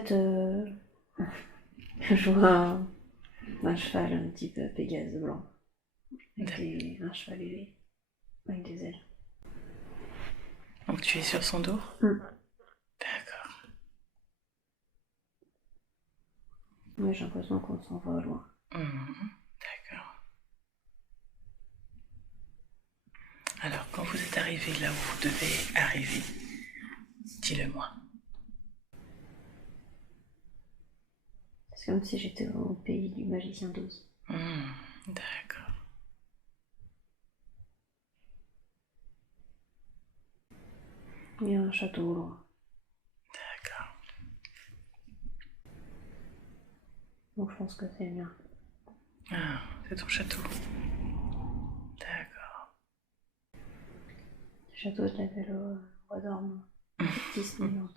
fait, je vois un cheval, un type Pégase blanc, un cheval ailé, avec des ailes. Donc tu es sur son dos? D'accord. Mais j'ai l'impression qu'on s'en va au loin. D'accord. Alors, quand vous êtes arrivé là où vous devez arriver, dis-le-moi. C'est comme si j'étais au pays du magicien d'Oz. D'accord. Il y a un château au loin. D'accord. Donc je pense que c'est le mien. Ah, c'est ton château. D'accord. Le château de la Belle au Bois dormant. Disneyland.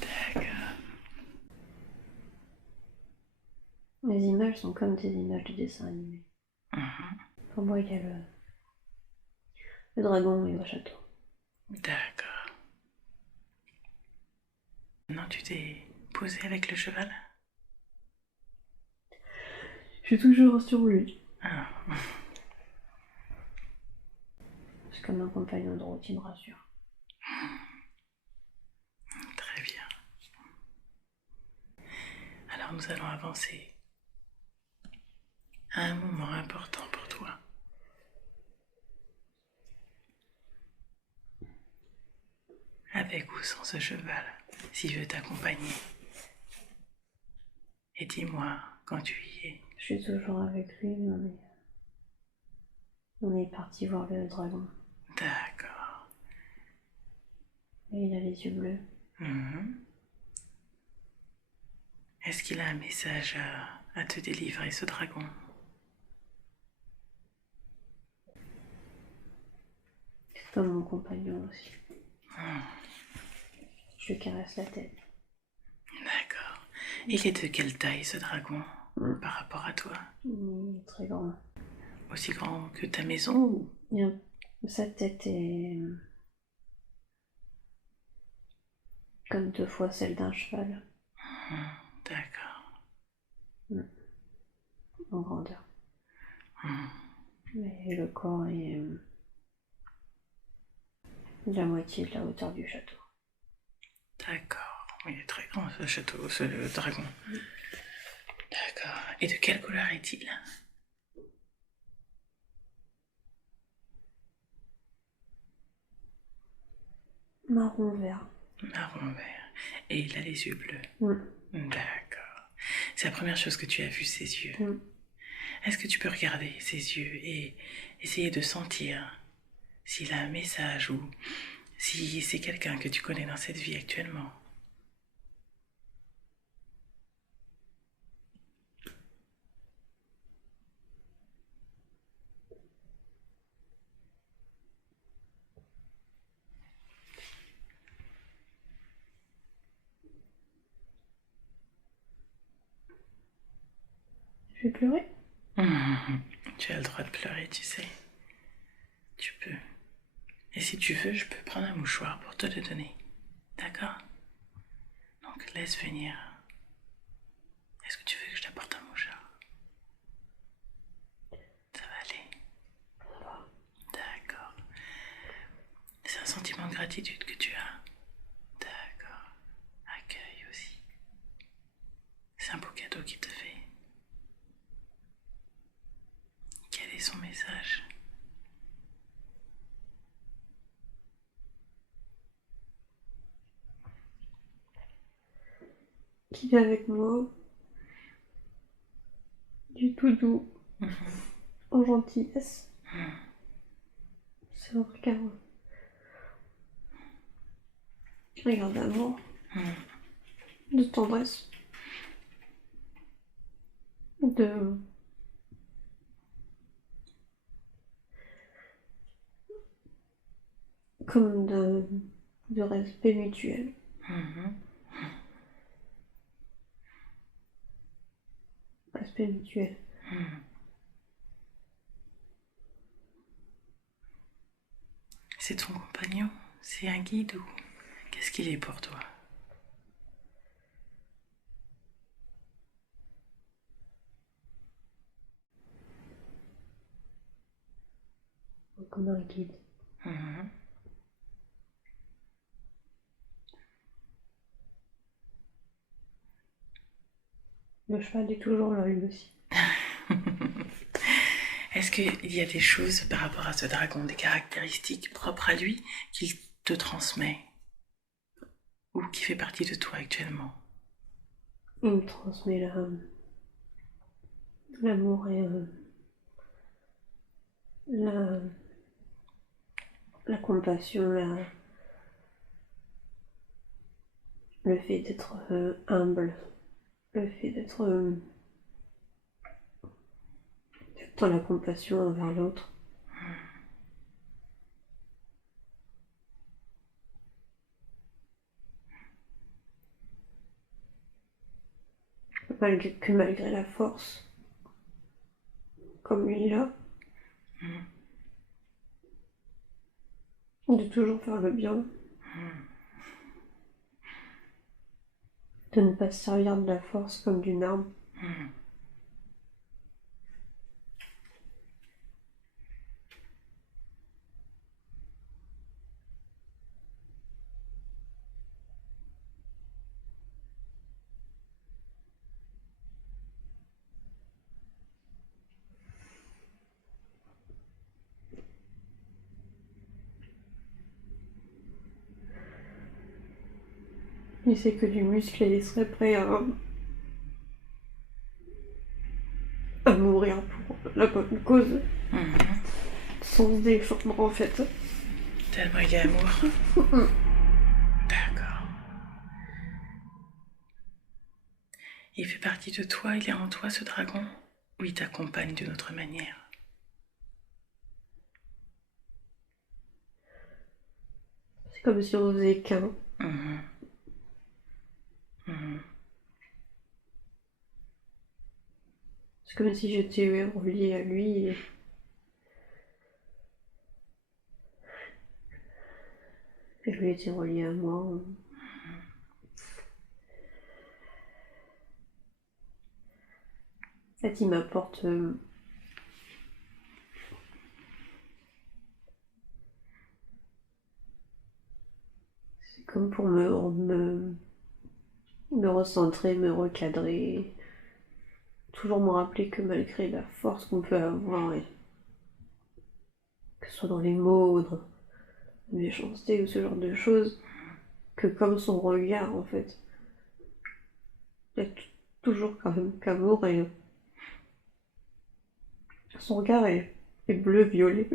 D'accord. Les images sont comme des images de dessin animé. Pour moi, il y a le dragon et le château. D'accord. Maintenant, tu t'es posé avec le cheval? Je suis toujours sur lui. Ah. C'est comme un compagnon de route, il me rassure. Très bien. Alors nous allons avancer à un moment important pour toi. Avec ou sans ce cheval, s'il veut t'accompagner. Et dis-moi quand tu y es. Je suis toujours avec lui, mais on est parti voir le dragon. D'accord. Et il a les yeux bleus. Est-ce qu'il a un message à te délivrer, ce dragon? C'est comme mon compagnon aussi. Je lui caresse la tête. D'accord. Il est de quelle taille, ce dragon, par rapport à toi? Il est très grand. Aussi grand que ta maison ou... Sa tête est comme 2 fois celle d'un cheval. D'accord. En grandeur. Mais le corps est la moitié de la hauteur du château. D'accord. Il est très grand, ce château, ce dragon. D'accord. Et de quelle couleur est-il? Marron vert. Marron vert. Et il a les yeux bleus. D'accord. C'est la première chose que tu as vu, ses yeux. Est-ce que tu peux regarder ses yeux et essayer de sentir s'il a un message ou si c'est quelqu'un que tu connais dans cette vie actuellement? Je vais pleurer. Tu as le droit de pleurer, tu sais. Tu peux. Et si tu veux, je peux prendre un mouchoir pour te le donner. D'accord? Donc laisse venir. Est-ce que tu veux que je t'apporte un mouchoir? Ça va aller? D'accord. C'est un sentiment de gratitude que tu as. D'accord. Accueil aussi. C'est un beau cadeau qu'il te fait. Quel est son message? Qui est avec moi. Du tout doux. En gentillesse. C'est un regard. Regard d'amour. De tendresse. De... Comme de respect mutuel. Respect mutuel. C'est ton compagnon? C'est un guide ou qu'est-ce qu'il est pour toi? comme un guide. Le cheval est toujours là, lui aussi. Est-ce qu'il y a des choses par rapport à ce dragon, des caractéristiques propres à lui qu'il te transmet ou qui fait partie de toi actuellement? Il me transmet l'amour et la compassion, le fait d'être humble, le fait d'être dans la compassion envers l'autre. Malgré la force, comme lui là, de toujours faire le bien, de ne pas se servir de la force comme d'une arme. Il sait que du muscle et il serait prêt à mourir pour la bonne cause, sans se défendre en fait. Tellement il y a amour. D'accord. Il fait partie de toi, il est en toi ce dragon, ou il t'accompagne d'une autre manière? C'est comme si on faisait qu'un. C'est comme si j'étais reliée à lui et lui était relié à moi. En fait, il m'apporte c'est comme pour me recentrer, me recadrer, toujours me rappeler que malgré la force qu'on peut avoir, et que ce soit dans les mots, dans la méchanceté ou ce genre de choses, que comme son regard en fait, il y a toujours quand même qu'amour et son regard est bleu-violet.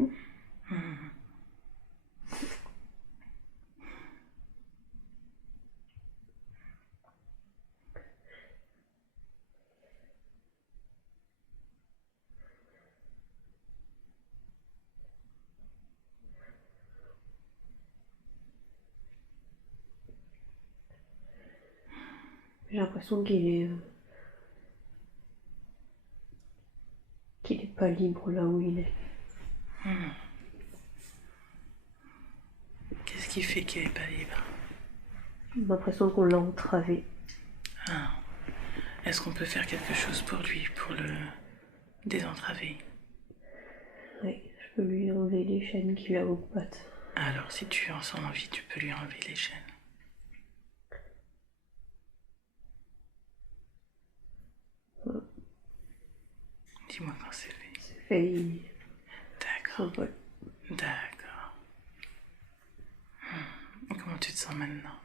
J'ai l'impression qu'il est pas libre là où il est. Qu'est-ce qui fait qu'il n'est pas libre? J'ai l'impression qu'on l'a entravé. Est-ce qu'on peut faire quelque chose pour lui, pour le désentraver? Oui, je peux lui enlever les chaînes qu'il a aux pattes. Alors, si tu en sens envie, tu peux lui enlever les chaînes. Dis-moi quand c'est fait. C'est fait. D'accord. D'accord. Comment tu te sens maintenant?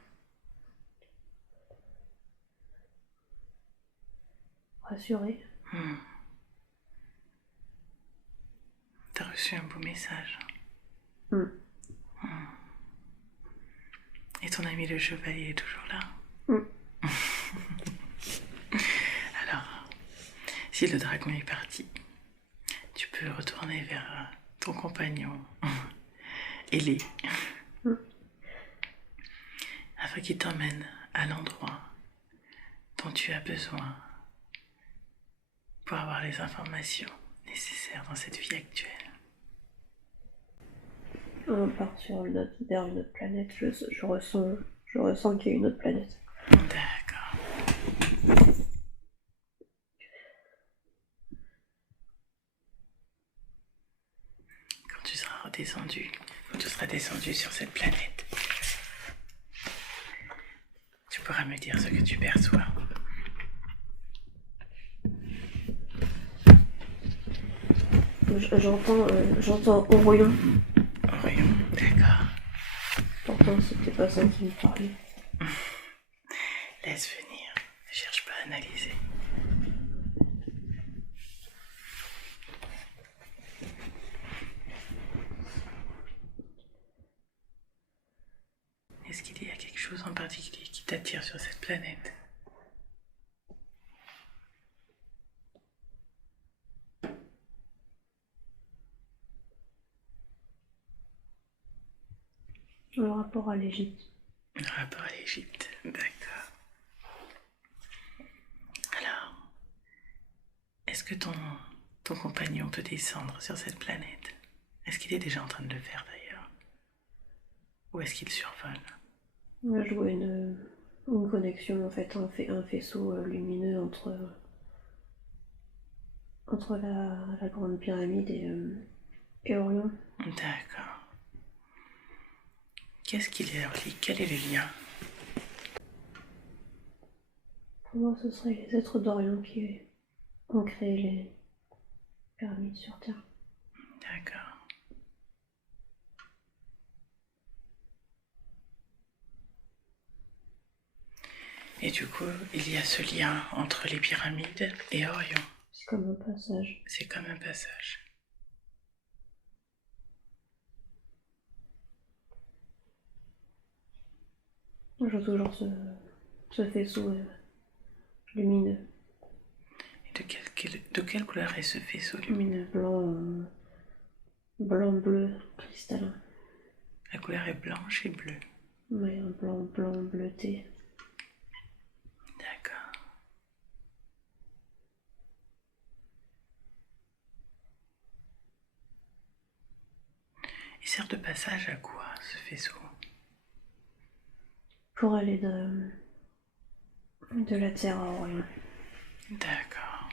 Rassurée. T'as reçu un beau message. Et ton ami le chevalier est toujours là? Alors, si le dragon est parti, tu peux retourner vers ton compagnon, Ailé, afin qu'il t'emmène à l'endroit dont tu as besoin pour avoir les informations nécessaires dans cette vie actuelle. On part vers une autre planète. Je ressens qu'il y a une autre planète. D'accord. Quand tu seras descendu, quand tu seras descendu sur cette planète, tu pourras me dire ce que tu perçois. J'entends Orion. Orion, d'accord. Pourtant, c'était pas ça qui me parlait. Laisse venir, ne cherche pas à analyser. Est-ce qu'il y a quelque chose en particulier qui t'attire sur cette planète ? Le rapport à l'Égypte. Le rapport à l'Égypte, d'accord. Alors, est-ce que ton compagnon peut descendre sur cette planète ? Est-ce qu'il est déjà en train de le faire d'ailleurs ? Ou est-ce qu'il survole ? Je vois une connexion, en fait, un faisceau lumineux entre la Grande Pyramide et Orion. D'accord. Qu'est-ce qui les relie ? Quel est le lien ? Pour moi, ce seraient les êtres d'Orion qui ont créé les pyramides sur Terre. D'accord. Et du coup, il y a ce lien entre les pyramides et Orion. C'est comme un passage. C'est comme un passage. Je vois toujours ce faisceau lumineux. Et de quelle couleur est ce faisceau lumineux ? Blanc-bleu, cristallin. La couleur est blanche et bleue. Oui, un blanc bleuté. D'accord. Il sert de passage à quoi, ce faisceau ? Pour aller de la Terre à Orion. D'accord.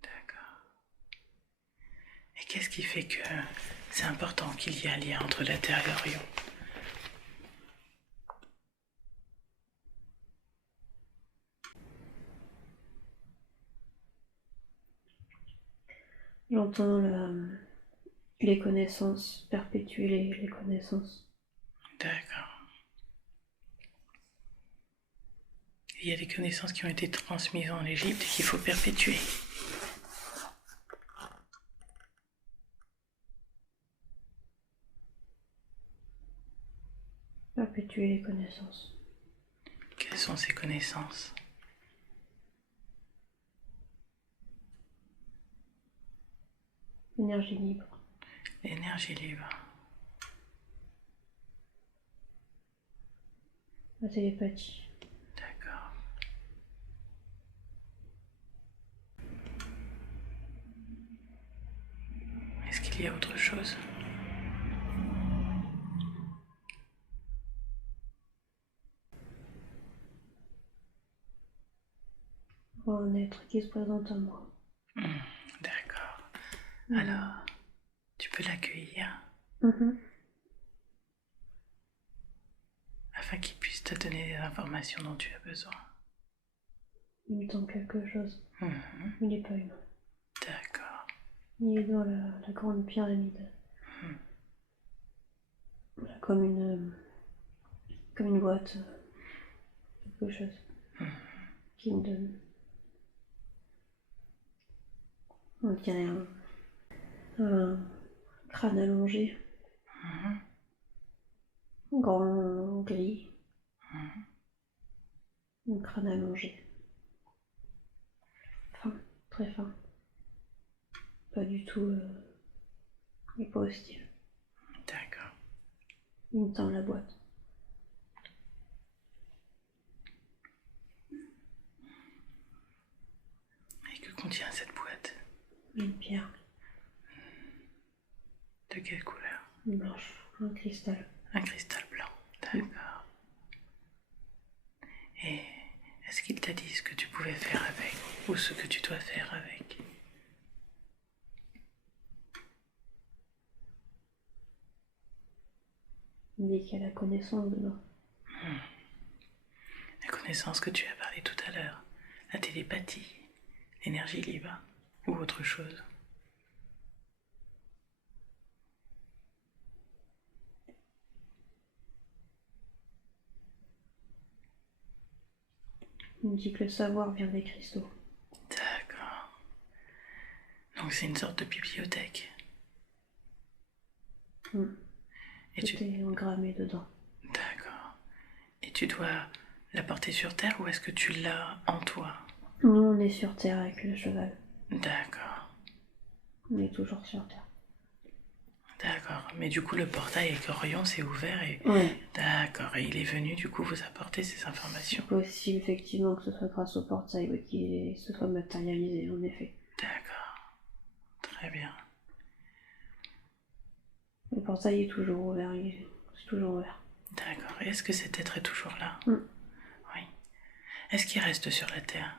D'accord. Et qu'est-ce qui fait que c'est important qu'il y ait un lien entre la Terre et Orion ? J'entends les connaissances, perpétuer les connaissances. D'accord. Il y a des connaissances qui ont été transmises en Égypte et qu'il faut perpétuer. Perpétuer les connaissances. Quelles sont ces connaissances ? L'énergie libre. L'énergie libre. La télépathie. D'accord. Est-ce qu'il y a autre chose ? Voir un être qui se présente à moi. D'accord. Alors, tu peux l'accueillir afin qu'il puisse te donner les informations dont tu as besoin. Il me tend quelque chose. Il n'est pas humain. D'accord. Il est dans la Grande Pyramide. Comme une boîte. Quelque chose. Qui me donne. On dirait un crâne allongé. Grand, gris. Un crâne allongé. Fin, très fin. Pas du tout. Il n'est pas hostile. D'accord. Il me tend la boîte. Et que contient cette boîte ? Une pierre. De quelle couleur ? Blanche. Un cristal. Un cristal blanc. D'accord. Et est-ce qu'il t'a dit ce que tu pouvais faire avec ? Ou ce que tu dois faire avec ? Il dit qu'elle a connaissance dedans. La connaissance que tu as parlé tout à l'heure, la télépathie, l'énergie libre, ou autre chose. Il me dit que le savoir vient des cristaux. D'accord. Donc c'est une sorte de bibliothèque. Et tout est engrammé dedans. D'accord. Et tu dois la porter sur Terre ou est-ce que tu l'as en toi? Nous, on est sur Terre avec le cheval. D'accord. On est toujours sur Terre. D'accord. Mais du coup, le portail avec Orion s'est ouvert et... Ouais. D'accord. Et il est venu, du coup, vous apporter ces informations. C'est possible, effectivement, que ce soit grâce au portail qu'il se soit matérialisé, en effet. D'accord. Très bien. Le portail est toujours ouvert, c'est toujours ouvert. D'accord. Et est-ce que cet être est toujours là? Oui. Est-ce qu'il reste sur la Terre?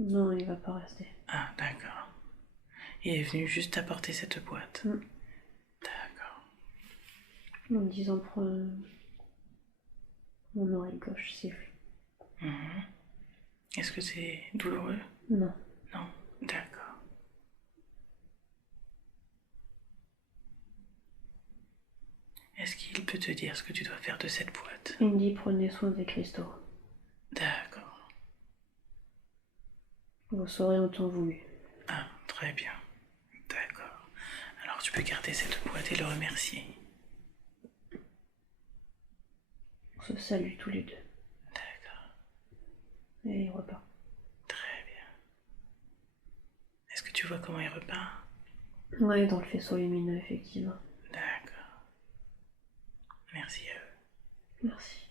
Non, il va pas rester. Ah, d'accord. Il est venu juste apporter cette boîte. D'accord. En disant mon oreille gauche siffle. Est-ce que c'est douloureux? Non. Non. D'accord. Est-ce qu'il peut te dire ce que tu dois faire de cette boîte? Il me dit prenez soin des cristaux. D'accord. Vous saurez en temps voulu. Ah, très bien. D'accord. Alors tu peux garder cette boîte et le remercier. On se salue tous les deux. D'accord. Et il repart. Très bien. Est-ce que tu vois comment il repart? Ouais, dans le faisceau lumineux, effectivement. D'accord. Merci à eux. Merci.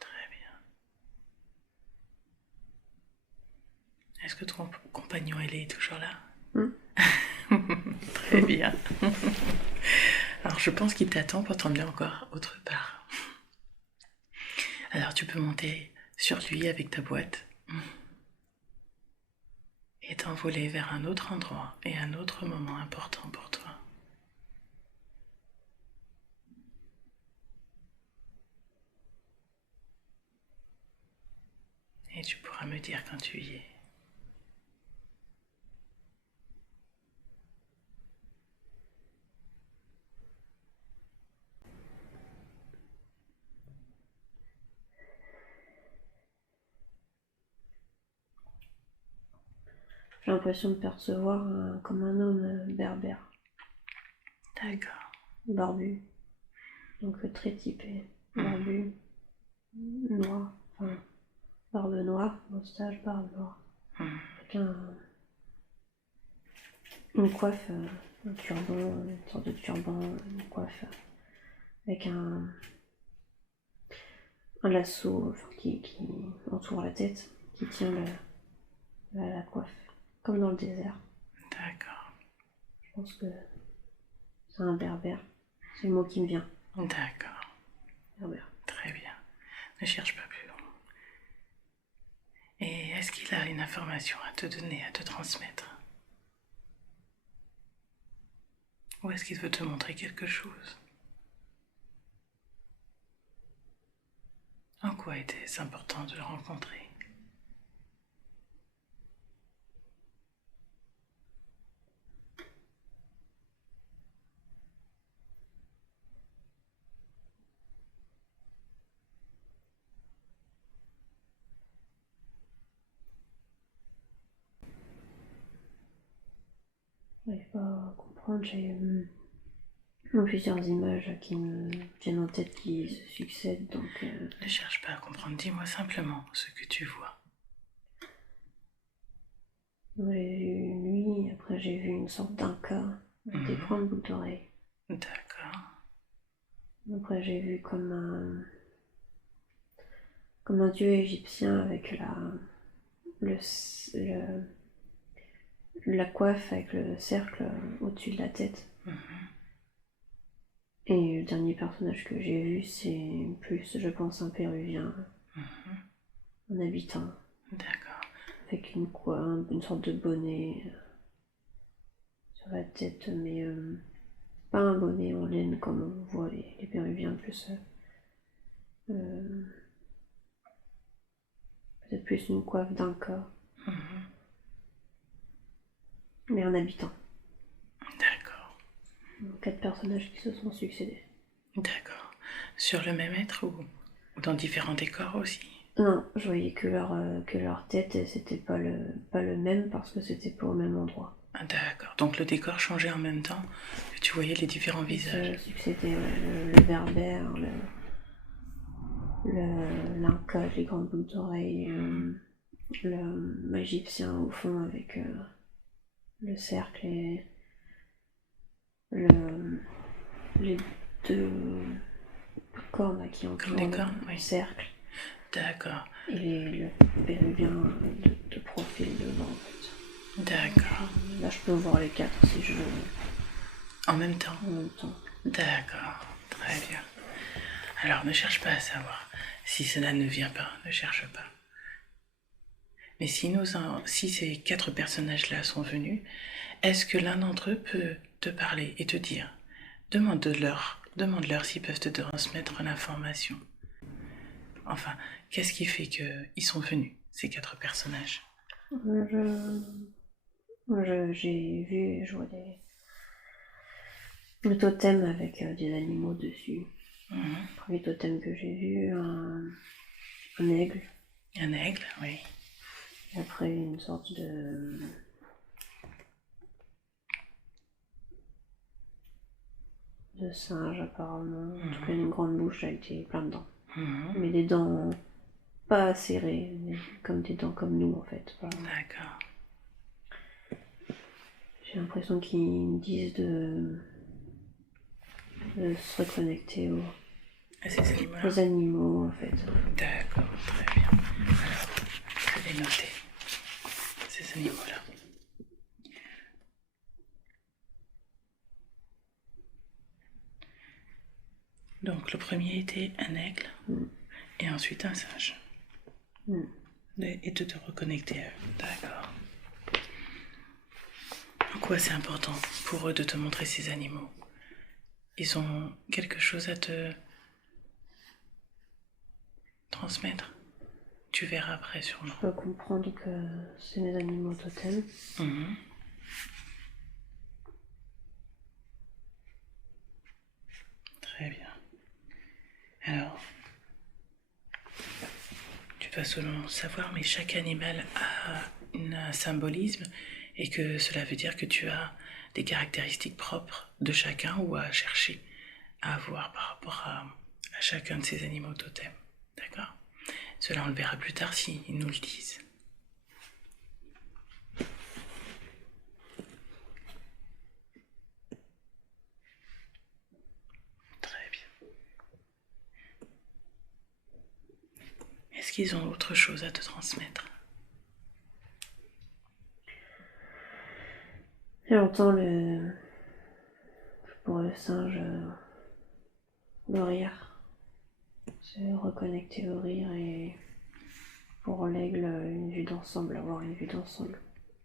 Très bien. Est-ce que ton compagnon, il est toujours là? Très bien. Alors je pense qu'il t'attend pour t'emmener encore autre part. Alors tu peux monter sur lui avec ta boîte et t'envoler vers un autre endroit et un autre moment important pour toi. Et tu pourras me dire quand tu y es. J'ai l'impression de percevoir comme un homme berbère. D'accord. Barbu. Donc très typé. Barbu. Noir. Enfin, barbe noire. Moustache, barbe noire. Avec une coiffe, un turban, une sorte de turban, une coiffe avec un lasso qui entoure la tête, qui tient la coiffe, comme dans le désert. D'accord. Je pense que c'est un berbère. C'est le mot qui me vient. D'accord. Berbère. Très bien. Ne cherche pas plus loin. Et est-ce qu'il a une information à te donner, à te transmettre? Ou est-ce qu'il veut te montrer quelque chose? En quoi était-ce important de le rencontrer? Je n'arrive pas à comprendre. J'ai plusieurs images qui me viennent en tête qui se succèdent. Donc, Ne cherche pas à comprendre. Dis-moi simplement ce que tu vois. j'ai vu lui, après j'ai vu une sorte d'inca avec des grandes boucles d'oreilles. D'accord. Après j'ai vu comme un dieu égyptien avec la coiffe avec le cercle au-dessus de la tête. Et le dernier personnage que j'ai vu, c'est plus, je pense, un péruvien, un habitant. D'accord. Avec une sorte de bonnet sur la tête, mais pas un bonnet en laine comme on voit les Péruviens, plus peut-être plus une coiffe d'Inca, mais un habitant. D'accord. 4 personnages qui se sont succédés. D'accord. Sur le même être ou dans différents décors aussi? Non, je voyais que leur tête, et c'était pas le même parce que c'était pas au même endroit. Ah, d'accord. Donc le décor changeait en même temps que tu voyais les différents visages. Succédait le berbère, l'Inca avec les grandes boucles d'oreilles, l'Égyptien au fond avec le cercle et les deux cornes là, qui entourent le cercle. D'accord. Et le péruvien de profil devant en fait. D'accord. Là je peux voir les 4 si je veux. En même temps? En même temps. D'accord, très bien. Alors ne cherche pas à savoir. Si cela ne vient pas, ne cherche pas. Mais si ces 4 personnages-là sont venus, est-ce que l'un d'entre eux peut te parler et te dire? Demande-leur s'ils peuvent te transmettre l'information. Enfin, qu'est-ce qui fait qu'ils sont venus, ces 4 personnages? J'ai vu, je vois le totem avec des animaux dessus. Le premier totem que j'ai vu, un aigle. Un aigle, oui. Et après une sorte de singe apparemment. En tout cas une grande bouche avec plein de dents. Mais des dents pas serrées, mais comme des dents comme nous en fait. D'accord. J'ai l'impression qu'ils me disent de se reconnecter aux animaux en fait. D'accord, très bien. Alors, je vais noter ces animaux-là. Donc le premier était un aigle et ensuite un singe. Et de te reconnecter à eux. D'accord. En quoi c'est important pour eux de te montrer ces animaux? Ils ont quelque chose à te transmettre? Tu verras après sûrement. Je peux comprendre que c'est mes animaux totems. Très bien. Alors, tu dois seulement savoir, mais chaque animal a un symbolisme et que cela veut dire que tu as des caractéristiques propres de chacun ou à chercher à avoir par rapport à chacun de ces animaux totems. D'accord? Cela on le verra plus tard s'ils nous le disent. Très bien. Est-ce qu'ils ont autre chose à te transmettre? J'entends pour le singe le rire. Se reconnecter au rire et pour l'aigle une vue d'ensemble, avoir une vue d'ensemble.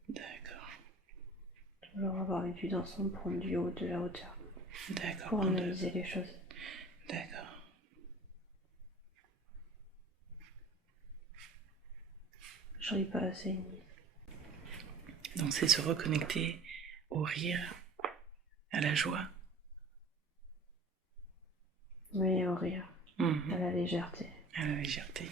D'accord. Toujours avoir une vue d'ensemble, prendre du haut, de la hauteur. D'accord. Pour analyser les choses. D'accord. J'en ai pas assez. Donc c'est se reconnecter au rire, à la joie. Oui, au rire. À la légèreté. À la légèreté.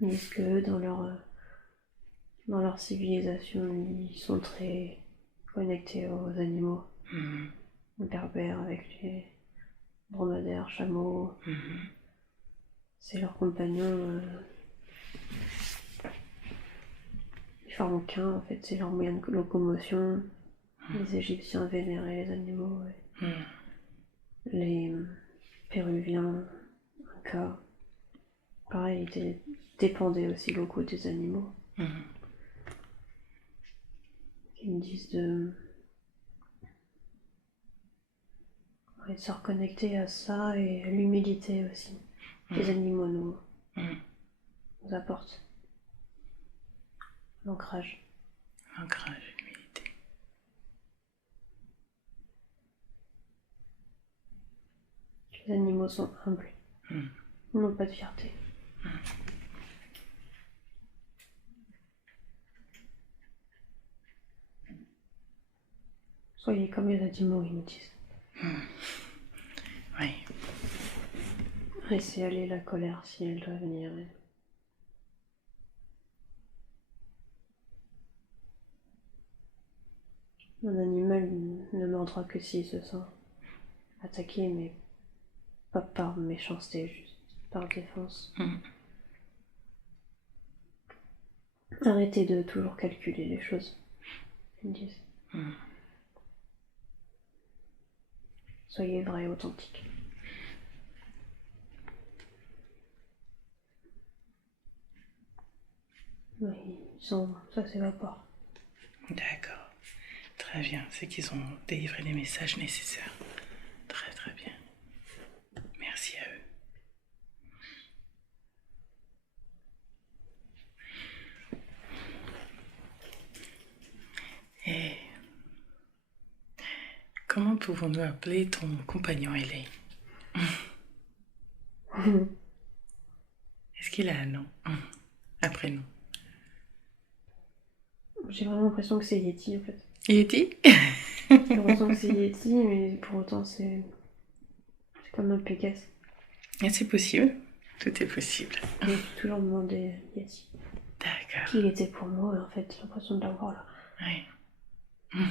Est-ce que dans leur civilisation, ils sont très connectés aux animaux. Les berbères avec les dromadaires, chameaux. C'est leurs compagnons. Ils forment qu'un, en fait, c'est leur moyen de locomotion. Les Égyptiens vénéraient les animaux. Les Péruviens, Incas, pareil, ils dépendaient aussi beaucoup des animaux. Ils me disent de se reconnecter à ça et à l'humilité aussi. Les animaux nous apportent l'ancrage. Ancrage, humilité. Les animaux sont humbles. Ils n'ont pas de fierté. Soyez comme les animaux, ils nous disent. Oui. Laissez aller la colère si elle doit venir. Un animal ne mordra que s'il se sent attaqué, mais pas par méchanceté, juste par défense. Arrêtez de toujours calculer les choses, ils disent. Soyez vrai et authentique. Oui, ça s'évapore. D'accord. Très bien. C'est qu'ils ont délivré les messages nécessaires. Très très bien. Merci à eux. Et comment pouvons-nous appeler ton compagnon ailé? Est-ce qu'il a un nom? Un prénom? J'ai vraiment l'impression que c'est Yeti en fait. Yeti? J'ai l'impression que c'est Yeti, mais pour autant c'est comme un Pégase. Et c'est possible. Tout est possible. Je me suis toujours demandé Yeti. D'accord. Qui il était pour moi, en fait, j'ai l'impression de l'avoir là. Oui.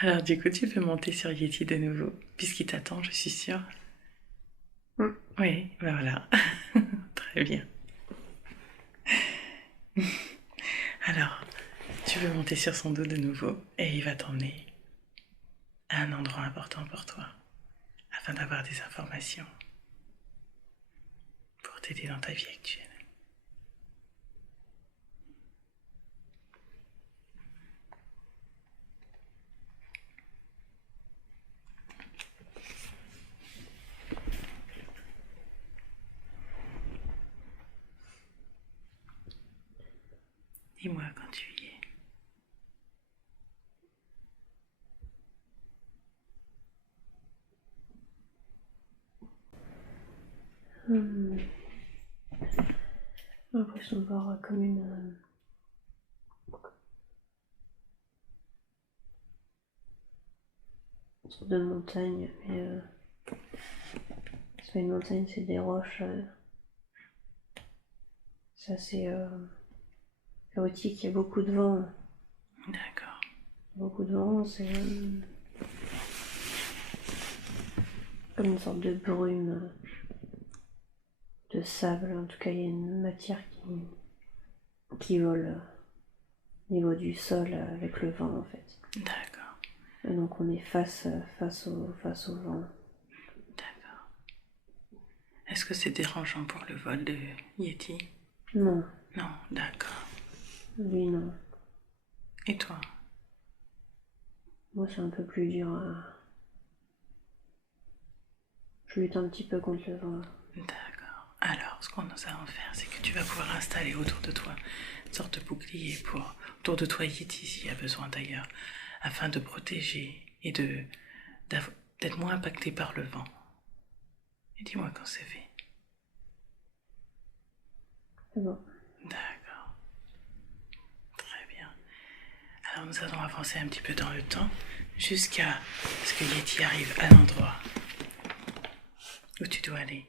Alors du coup, tu peux monter sur Yeti de nouveau, puisqu'il t'attend, je suis sûre. Oui, ben voilà. Très bien. Alors, tu peux monter sur son dos de nouveau, et il va t'emmener à un endroit important pour toi, afin d'avoir des informations pour t'aider dans ta vie actuelle. Dis-moi quand tu y es. J'ai l'impression de voir comme une sorte de montagne, mais c'est pas une montagne, c'est des roches. C'est assez chaotique, il y a beaucoup de vent. D'accord. Beaucoup de vent, c'est comme une sorte de brume, de sable. En tout cas, il y a une matière qui vole au niveau du sol avec le vent en fait. D'accord. Et donc on est face au vent. D'accord. Est-ce que c'est dérangeant pour le vol de Yeti? Non. Non, d'accord. Lui, non. Et toi? Moi, c'est un peu plus dur à... Je lutte un petit peu contre le vent. D'accord. Alors, ce qu'on nous allons faire, c'est que tu vas pouvoir installer autour de toi une sorte de bouclier autour de toi Yeti, s'il y a besoin d'ailleurs, afin de protéger et d'être moins impacté par le vent. Et dis-moi quand c'est fait. C'est bon. D'accord. Très bien. Alors nous allons avancer un petit peu dans le temps jusqu'à ce que Yeti arrive à l'endroit où tu dois aller.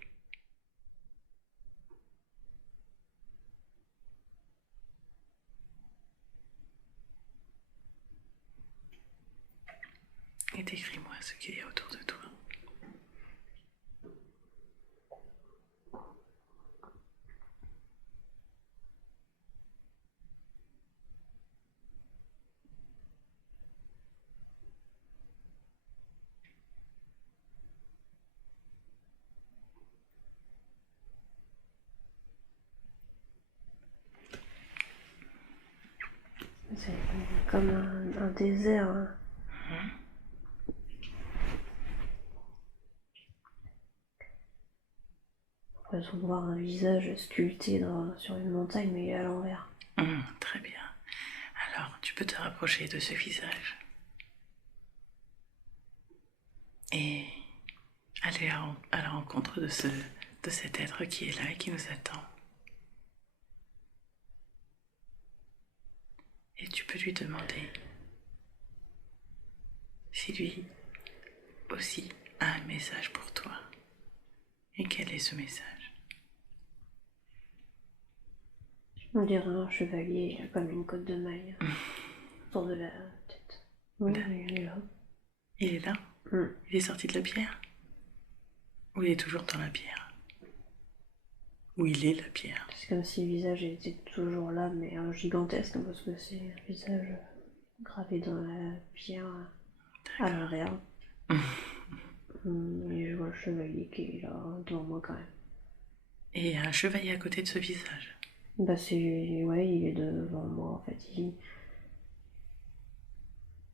Et décris-moi ce qu'il y a autour de toi. C'est comme un désert. Hein. On peut voir un visage sculpté sur une montagne, mais il est à l'envers. Très bien. tu peux te rapprocher de ce visage et aller à la rencontre de cet être qui est là et qui nous attend. Et tu peux lui demander si lui aussi a un message pour toi. Et quel est ce message? On dirait un chevalier comme une côte de maille autour de la tête. Oui, il est là. Il est là? Il est sorti de la pierre? Ou il est toujours dans la pierre? Ou il est la pierre? C'est comme si le visage était toujours là, mais gigantesque, parce que c'est un visage gravé dans la pierre à l'envers. Et je vois le chevalier qui est là devant moi quand même. Et il y a un chevalier à côté de ce visage? Bah ouais, il est devant moi en fait. Il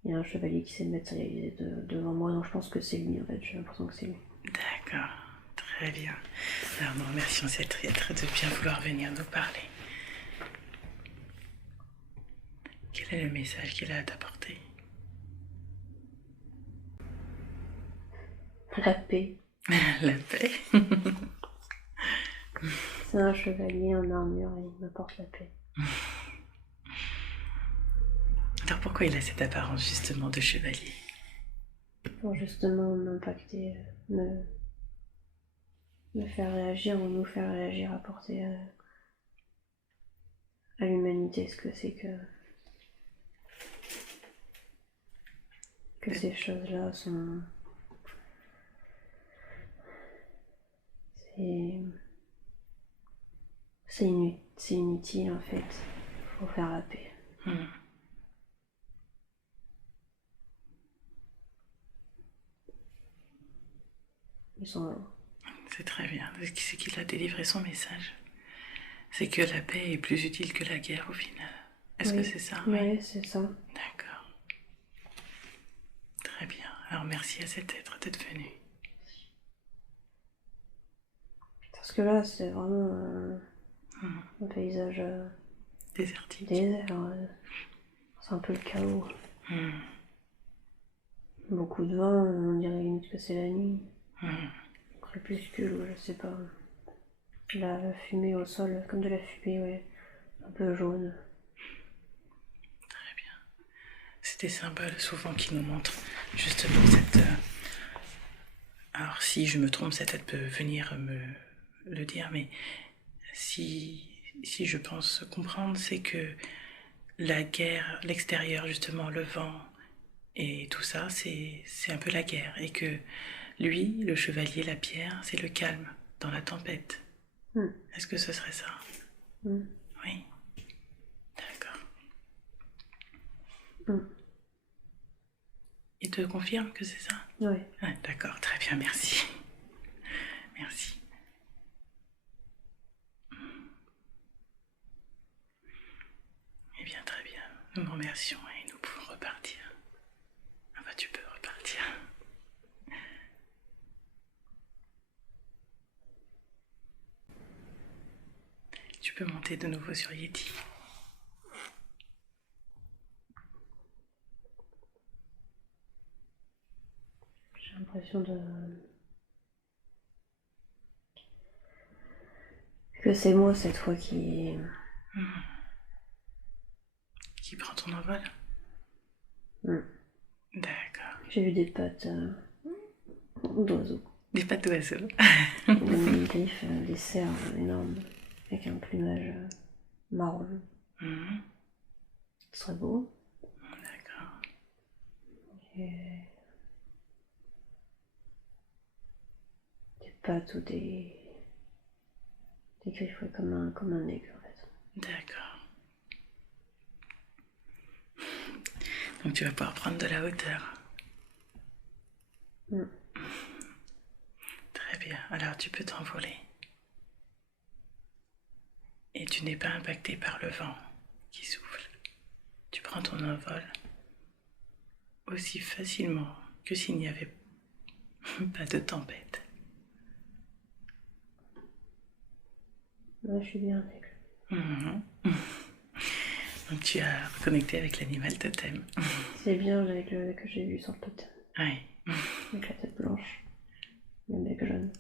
y a un chevalier qui s'est matérialisé devant moi, donc je pense que c'est lui en fait, j'ai l'impression que c'est lui. D'accord, très bien. Alors nous remercions cet être de bien vouloir venir nous parler. Quel est le message qu'il a à t'apporter? La paix. La paix. C'est un chevalier en armure et il m'apporte la paix. Alors pourquoi il a cette apparence justement de chevalier? Pour justement m'impacter, me faire réagir ou nous faire réagir, apporter à l'humanité ce que c'est que ces choses-là sont... C'est inutile en fait. Il faut faire la paix. Ils sont là. C'est très bien. C'est qu'il a délivré son message. C'est que la paix est plus utile que la guerre au final. Est-ce que c'est ça? Oui, c'est ça. D'accord. Très bien. Alors merci à cet être d'être venu. Parce que là, c'est vraiment un paysage désertique. Désert. C'est un peu le chaos. Beaucoup de vent, on dirait limite que c'est la nuit. Crépuscule, ou je sais pas. La fumée au sol, comme de la fumée, ouais. Un peu jaune. Très bien. C'est des symboles souvent qui nous montrent justement cette... Alors si je me trompe, cette tête peut venir me le dire, mais si je pense comprendre, c'est que la guerre, l'extérieur justement, le vent et tout ça, c'est un peu la guerre. Et que lui, le chevalier, la pierre, c'est le calme dans la tempête. Est-ce que ce serait ça? Oui. D'accord. Il te confirme que c'est ça? Oui. Ah, d'accord, très bien, merci. Merci. Eh bien, très bien. Nous vous remercions et nous pouvons repartir. Enfin, tu peux repartir. Tu peux monter de nouveau sur Yeti. J'ai l'impression que c'est moi cette fois qui prend ton envol? D'accord. J'ai vu des pattes d'oiseaux. Des pattes d'oiseaux. Des griffes, des cerfs énormes, avec un plumage marron. Ce serait beau. D'accord. Et des pattes ou des griffes, ouais, comme un aigle en fait. D'accord. Donc tu vas pouvoir prendre de la hauteur. Très bien. Alors tu peux t'envoler. Et tu n'es pas impacté par le vent qui souffle. Tu prends ton envol aussi facilement que s'il n'y avait pas de tempête. Là, je suis bien aigle. Donc tu as reconnecté avec l'animal totem. C'est bien avec le que j'ai vu sur le totem. Oui. Avec la tête blanche. Le bec jaune.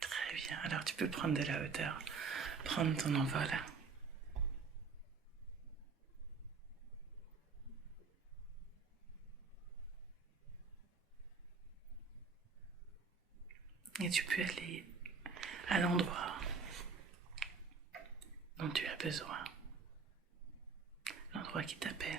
Très bien. Alors tu peux prendre de la hauteur. Prendre ton envol. Et tu peux aller à l'endroit dont tu as besoin. L'endroit qui t'appelle.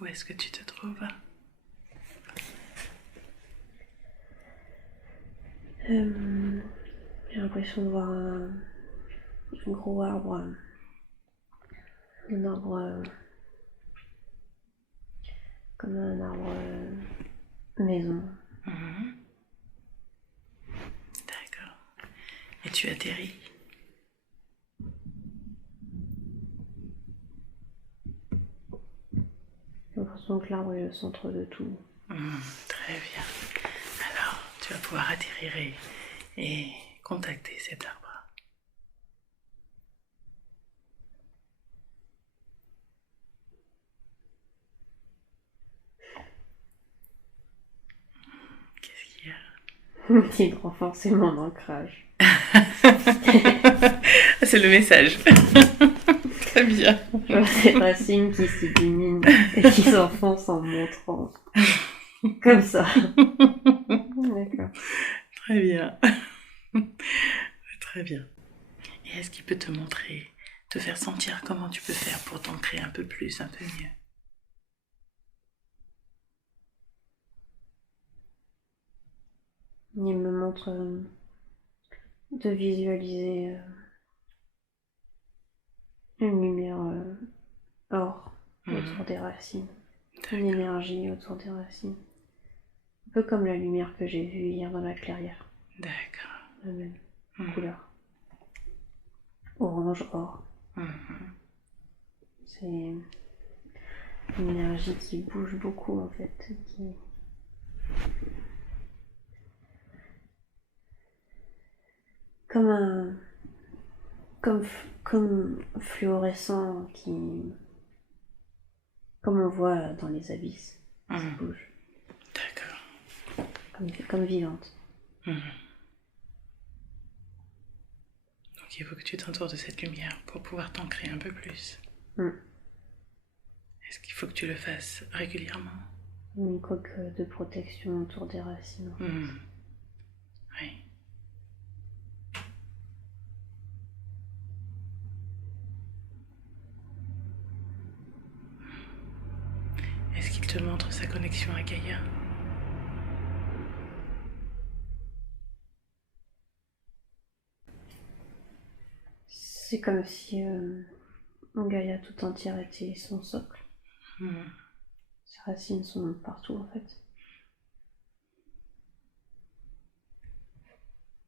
Où est-ce que tu te trouves? J'ai l'impression de voir un gros arbre. Un arbre comme un arbre maison. D'accord. Et tu atterris. J'ai l'impression que l'arbre est le centre de tout. Très bien. Alors, tu vas pouvoir atterrir et contacter cet arbre. Qu'est-ce qu'il y a? Qui de renforcer mon ancrage. C'est le message. Très bien. Je vois ces racines qui s'illuminent et qui s'enfoncent en montrant. Comme ça. D'accord. Très bien. Très bien. Et est-ce qu'il peut te montrer, te faire sentir comment tu peux faire pour t'ancrer un peu plus, un peu mieux? Il me montre de visualiser une lumière or autour des racines. Une énergie autour des racines. Un peu comme la lumière que j'ai vue hier dans la clairière. D'accord. La même couleur. Orange, or. C'est une énergie qui bouge beaucoup en fait. Comme un... Comme fluorescent qui... Comme on voit dans les abysses. Qui bouge. D'accord. Comme vivante. Donc il faut que tu t'entoures de cette lumière pour pouvoir t'ancrer un peu plus. Est-ce qu'il faut que tu le fasses régulièrement? Une coque de protection autour des racines. En fait. Oui. Est-ce qu'il te montre sa connexion à Gaïa? C'est comme si Gaïa tout entière était son socle. Ses racines sont partout en fait.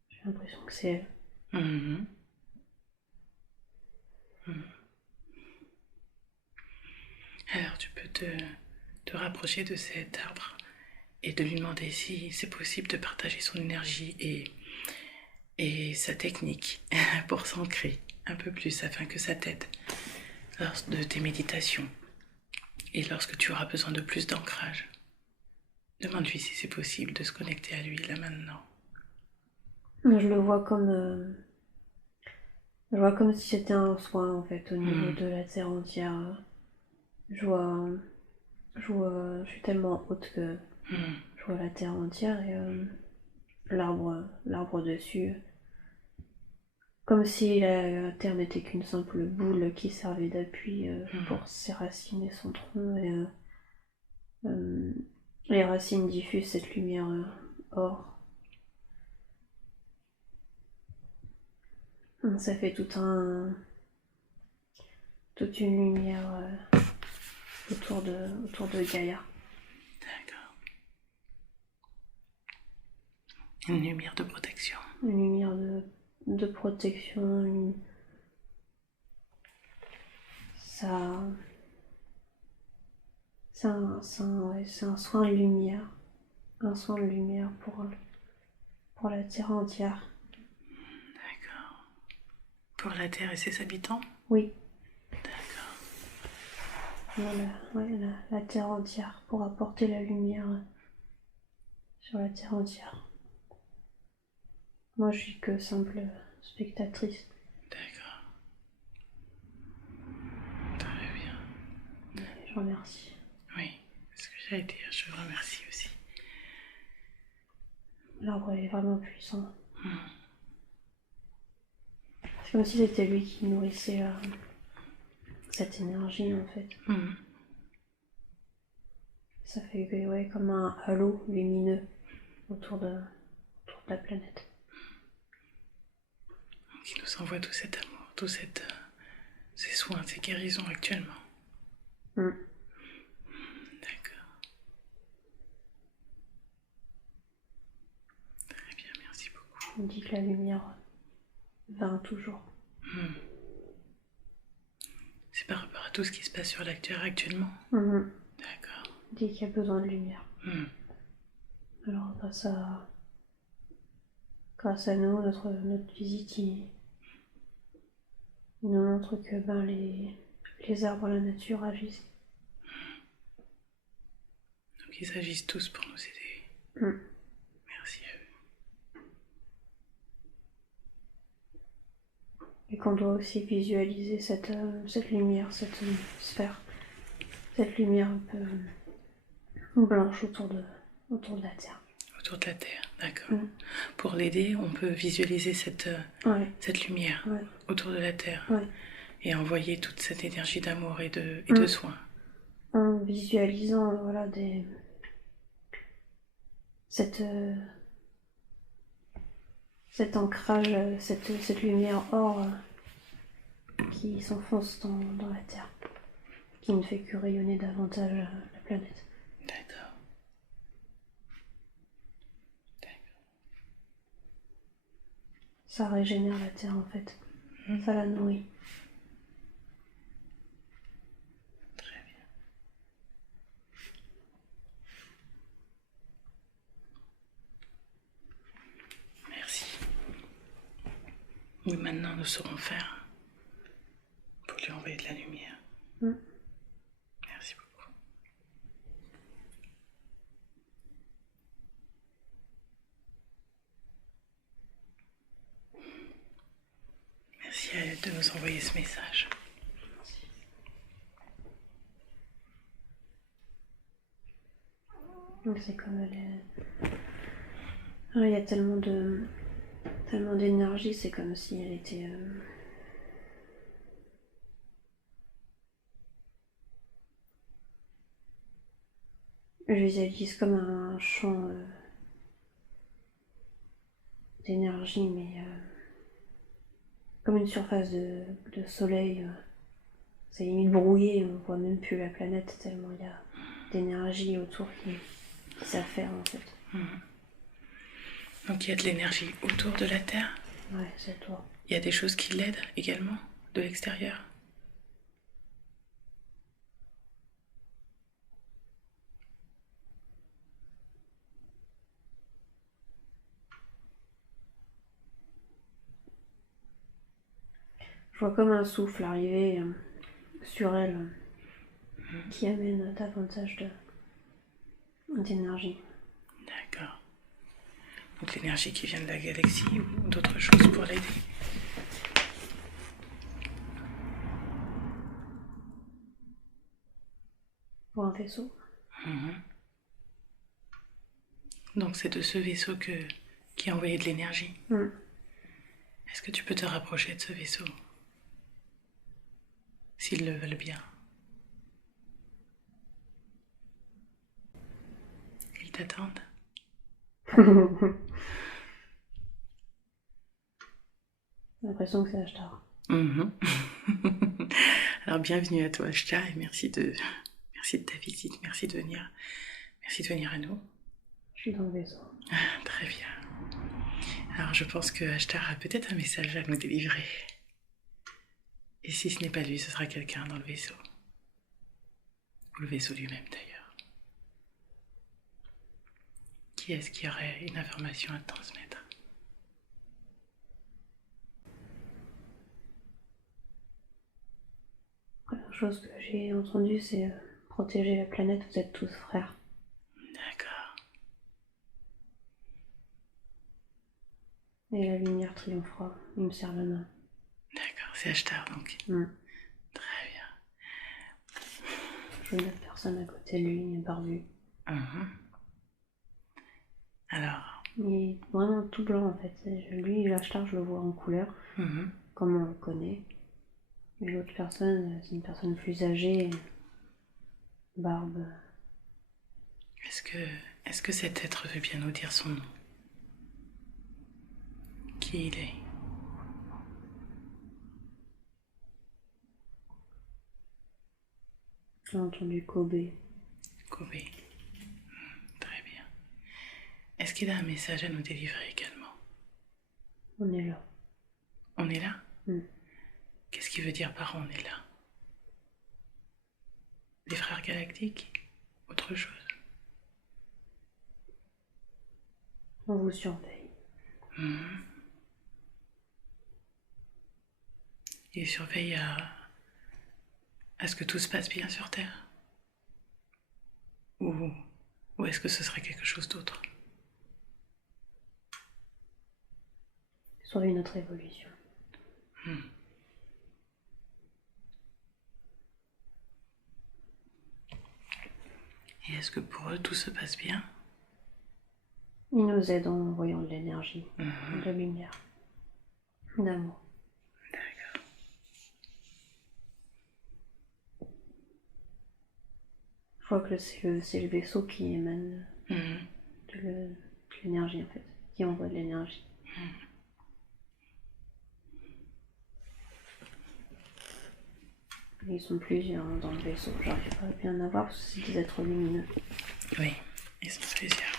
J'ai l'impression que c'est elle. Alors tu peux te rapprocher de cet arbre et de lui demander si c'est possible de partager son énergie et sa technique pour s'ancrer un peu plus afin que ça t'aide lors de tes méditations et lorsque tu auras besoin de plus d'ancrage. Demande-lui si c'est possible de se connecter à lui là maintenant. Je le vois comme si c'était un soin en fait au niveau de la terre entière. Je suis tellement haute que je vois la terre entière et l'arbre dessus. Comme si la terre n'était qu'une simple boule qui servait d'appui pour ses racines et son tronc. Et les racines diffusent cette lumière or. Ça fait toute une lumière autour de Gaïa. D'accord. Une lumière de protection. Une lumière de protection, ça... C'est un soin de lumière. Un soin de lumière pour la Terre entière. D'accord. Pour la Terre et ses habitants? Oui. D'accord. La Terre entière, pour apporter la lumière sur la Terre entière. Moi, je suis que simple spectatrice. D'accord. Très bien. Mais je remercie. Oui, c'est ce que j'allais dire, je vous remercie aussi. L'arbre est vraiment puissant. C'est comme si c'était lui qui nourrissait cette énergie, en fait. Ça fait comme un halo lumineux autour de la planète. Qui nous envoie tout cet amour, ces soins, ces guérisons actuellement. D'accord. Très bien, merci beaucoup. On dit que la lumière vint toujours. C'est par rapport à tout ce qui se passe sur la Terre actuellement? D'accord. On dit qu'il y a besoin de lumière. Alors grâce à nous, notre visite, il nous montre que les arbres, la nature agissent. Donc ils agissent tous pour nous aider. Merci à eux. Et qu'on doit aussi visualiser cette lumière, cette sphère, cette lumière un peu blanche autour de la Terre. Autour de la Terre, d'accord. Pour l'aider, on peut visualiser cette lumière autour de la Terre et envoyer toute cette énergie d'amour et de soin. En visualisant cet ancrage, cette lumière or qui s'enfonce dans la Terre, qui ne fait que rayonner davantage la planète. D'accord. Ça régénère la Terre, en fait. Ça la nourrit. Très bien. Merci. Et maintenant, nous saurons faire pour lui envoyer de la lumière. Merci beaucoup. Merci à elle de nous envoyer ce message. C'est comme il y a tellement d'énergie, c'est comme si elle était... Je visualise comme un champ d'énergie, mais comme une surface de soleil. C'est limite brouillé, on voit même plus la planète tellement il y a d'énergie autour qui s'affaire, en fait. Donc il y a de l'énergie autour de la Terre? Ouais, c'est toi. Il y a des choses qui l'aident également, de l'extérieur? Je vois comme un souffle arriver sur elle qui amène davantage d'énergie. D'accord. Donc l'énergie qui vient de la galaxie ou d'autres choses pour l'aider? Pour un vaisseau. Donc c'est de ce vaisseau qui a envoyé de l'énergie. Est-ce que tu peux te rapprocher de ce vaisseau? S'ils le veulent bien. Ils t'attendent? J'ai l'impression que c'est Ashtar. Alors bienvenue à toi Ashtar et merci de ta visite, merci de venir à nous. Je suis dans le vaisseau. Très bien. Alors je pense que Ashtar a peut-être un message à nous délivrer. Et si ce n'est pas lui, ce sera quelqu'un dans le vaisseau. Ou le vaisseau lui-même d'ailleurs. Qui est-ce qui aurait une information à transmettre? La première chose que j'ai entendue, c'est protéger la planète, vous êtes tous frères. D'accord. Et la lumière triomphera, il me serre la main. D'accord, c'est Ashtar donc. Très bien. Je vois une autre personne à côté de lui, il est barbu. Alors. Il est vraiment tout blanc en fait. Lui, l'Ashtar, je le vois en couleur, comme on le connaît. Et l'autre personne, c'est une personne plus âgée, barbe. Est-ce que cet être veut bien nous dire son nom? Qui il est? J'ai entendu Kobe. Kobe. Très bien. Est-ce qu'il a un message à nous délivrer également? On est là. On est là? Qu'est-ce qu'il veut dire par on est là? Les frères galactiques? Autre chose? On vous surveille. Il surveille à ce que tout se passe bien sur Terre? Ou est-ce que ce serait quelque chose d'autre? Surveille notre évolution. Et est-ce que pour eux tout se passe bien? Il nous aide en envoyant de l'énergie, de la lumière, d'amour. D'accord. Je crois que c'est le vaisseau qui émane de l'énergie en fait, qui envoie de l'énergie. Ils sont plusieurs dans le vaisseau, j'arrive pas à bien en avoir parce que c'est des êtres lumineux. Oui, ils sont plusieurs.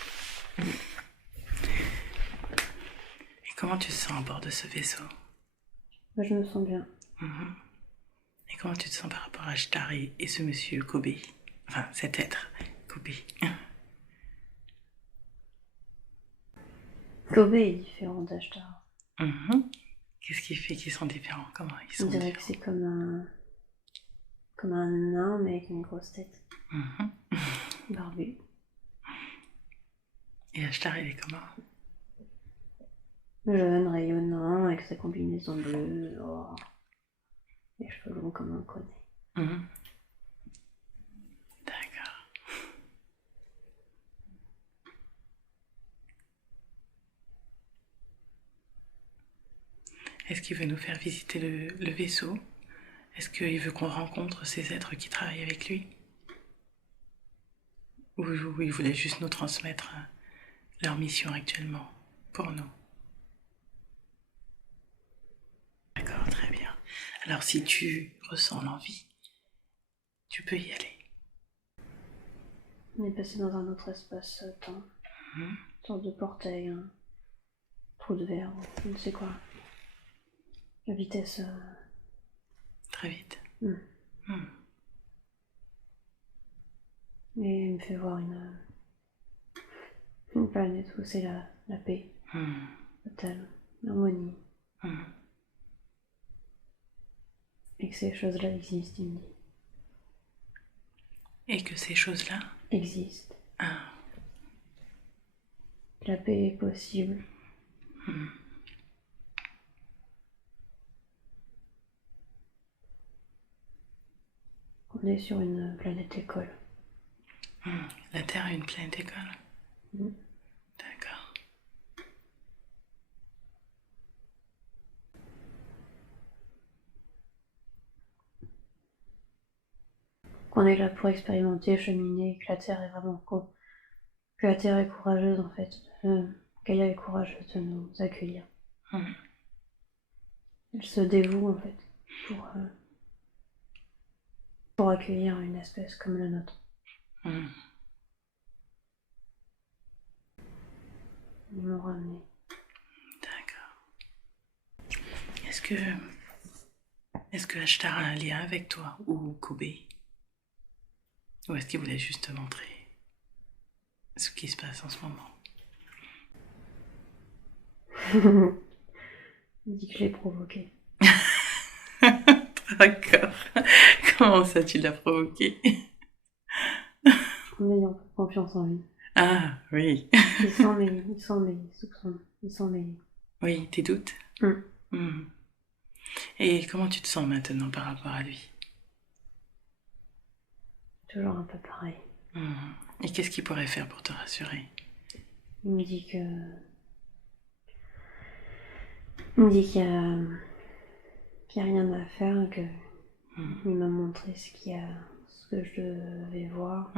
Et comment tu te sens à bord de ce vaisseau? Moi, je me sens bien. Et comment tu te sens par rapport à Ashtar et ce monsieur Kobe? Enfin, cet être, Kobe. Kobe est différent d'Ashtar. Qu'est-ce qui fait qu'ils sont différents? Comment ils sont On dirait différents? que c'est comme un nain mais avec une grosse tête. Barbu. Et Ashtar, il est comment? Jeune, rayonnant, avec sa combinaison bleue. Oh. Les cheveux longs comme on le connaît. D'accord. Est-ce qu'il veut nous faire visiter le vaisseau? Est-ce qu'il veut qu'on rencontre ces êtres qui travaillent avec lui? Ou il voulait juste nous transmettre leur mission actuellement pour nous? D'accord, très bien. Alors si tu ressens l'envie, tu peux y aller. On est passé dans un autre espace-temps. Une sorte de portail, un trou de verre, je ne sais quoi. La vitesse. Très vite. Et il me fait voir une planète où c'est la paix, totale, l'harmonie. Et que ces choses-là existent, il me dit. Et que ces choses-là existent. La paix est possible. On est sur une planète école. La Terre est une planète école? D'accord. Qu'on est là pour expérimenter, cheminer, que la Terre est vraiment que la Terre est courageuse en fait. Gaïa est courageuse de nous accueillir. Elle se dévoue en fait pour accueillir une espèce comme la nôtre. Ils m'ont ramené. Est-ce que Ashtar a un lien avec toi ou Kobe? Ou est-ce qu'il voulait juste te montrer ce qui se passe en ce moment? Il dit que je l'ai provoqué. D'accord. Comment ça, tu l'as provoqué? En ayant confiance en lui. Ah, oui. Il sent mes soupçons. Il sent mes... Oui, tes doutes. Et comment tu te sens maintenant par rapport à lui? Toujours un peu pareil. Et qu'est-ce qu'il pourrait faire pour te rassurer? Il me dit que... Il me dit qu'il y a rien à faire, que il m'a montré ce que je devais voir.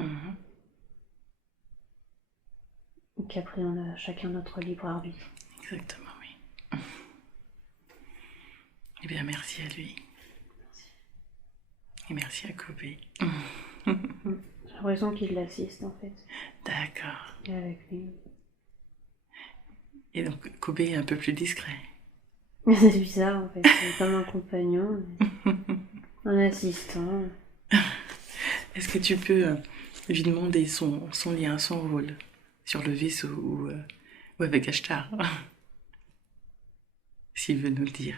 Et qu'après on a chacun notre libre arbitre. Exactement, oui. Eh bien, merci à lui. Merci. Et merci à Kobe. J'ai l'impression qu'il l'assiste en fait. D'accord. Et avec lui. Et donc Kobe est un peu plus discret. C'est bizarre en fait, c'est comme un compagnon, un assistant. Est-ce que tu peux lui demander son lien, son rôle sur le vaisseau ou avec Ashtar? S'il veut nous le dire.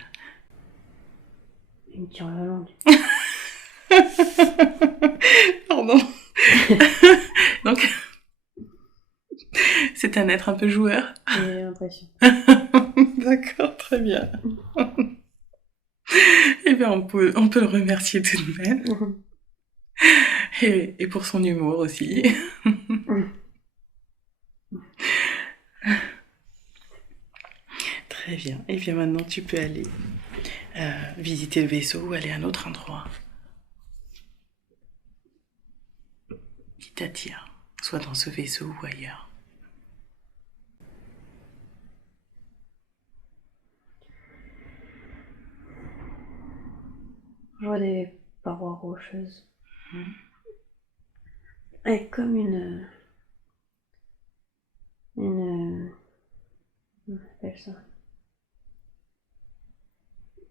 Il me tire la langue. Pardon. Donc, c'est un être un peu joueur. J'ai l'impression. D'accord, très bien. Eh bien, on peut le remercier tout de même. Et pour son humour aussi. Très bien. Et bien maintenant, tu peux aller visiter le vaisseau ou aller à un autre endroit qui t'attire, soit dans ce vaisseau ou ailleurs. Je vois des parois rocheuses. Avec comme on appelle ça,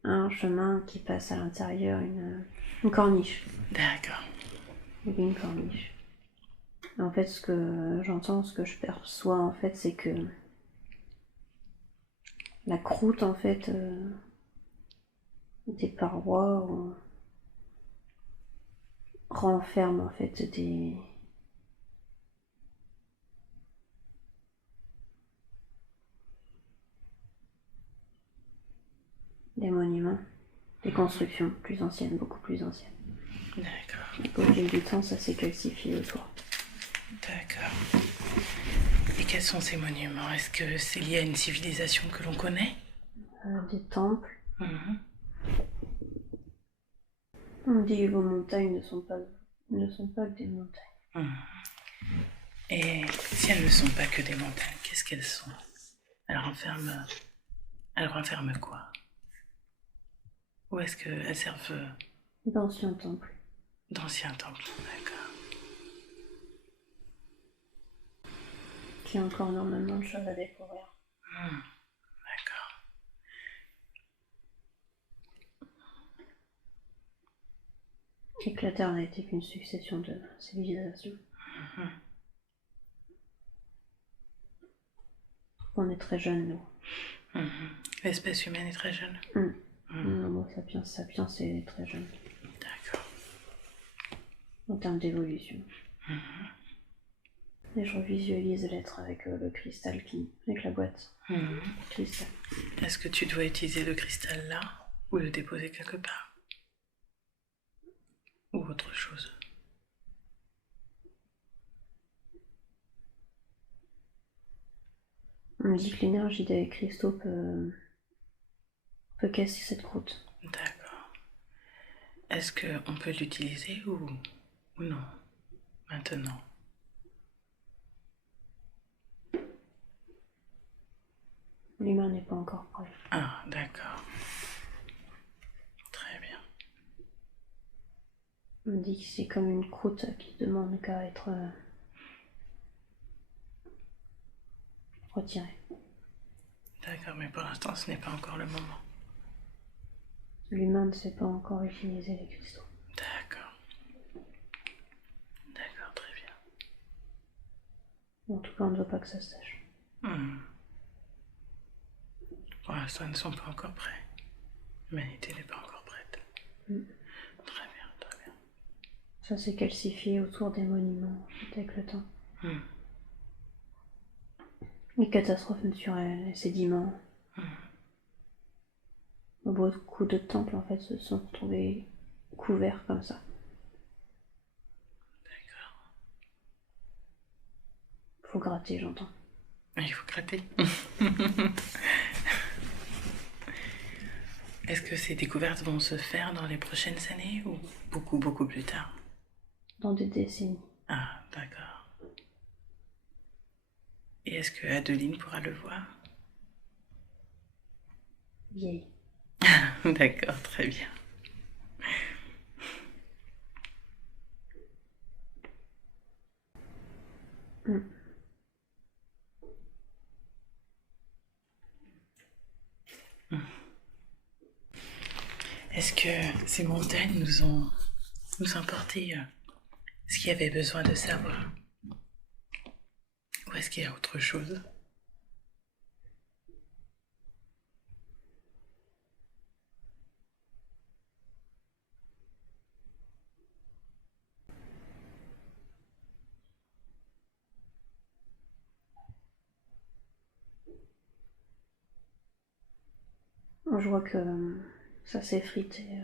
un chemin qui passe à l'intérieur, une corniche. D'accord. Une corniche. En fait, ce que j'entends, ce que je perçois, en fait, c'est que la croûte, en fait, des parois renferme, en fait, des monuments, des constructions plus anciennes, beaucoup plus anciennes. D'accord. Au fil du temps, ça s'est calcifié autour. D'accord. Et quels sont ces monuments? Est-ce que c'est lié à une civilisation que l'on connaît? Des temples. On dit que vos montagnes ne sont pas des montagnes. Et si elles ne sont pas que des montagnes, qu'est-ce qu'elles sont? Elles renferment quoi? Ou est-ce qu'elles servent... D'anciens temples. D'anciens temples, d'accord. Qui a encore énormément de choses à découvrir. D'accord. Et que la Terre n'a été qu'une succession de civilisations. On est très jeunes, nous. L'espèce humaine est très jeune. Homo sapiens est très jeune. D'accord. En termes d'évolution. Et je revisualise l'être avec le cristal avec la boîte. Cristal. Est-ce que tu dois utiliser le cristal là ou le déposer quelque part? Ou autre chose? On me dit que l'énergie des cristaux peut casser cette croûte. D'accord. Est-ce qu'on peut l'utiliser ou non maintenant? L'humain n'est pas encore prêt. Ah, d'accord. Très bien. On me dit que c'est comme une croûte qui demande qu'à être retirée. D'accord, mais pour l'instant, ce n'est pas encore le moment. L'humain ne sait pas encore utiliser les cristaux. D'accord. D'accord, très bien. En tout cas, on ne veut pas que ça se sache. Pour l'instant, ils ne sont pas encore prêts. L'humanité n'est pas encore prête. Très bien, très bien. Ça s'est calcifié autour des monuments avec le temps. Les catastrophes naturelles, les sédiments. Beaucoup de temples en fait se sont retrouvés couverts comme ça. D'accord. Faut gratter, j'entends. Il faut gratter. Est-ce que ces découvertes vont se faire dans les prochaines années ou beaucoup, beaucoup plus tard? Dans des décennies. Ah, d'accord. Et est-ce que Adeline pourra le voir? Vieille. D'accord, très bien. Est-ce que ces montagnes nous ont apporté ce qu'il y avait besoin de savoir? Ou est-ce qu'il y a autre chose? Je vois que ça s'effrite et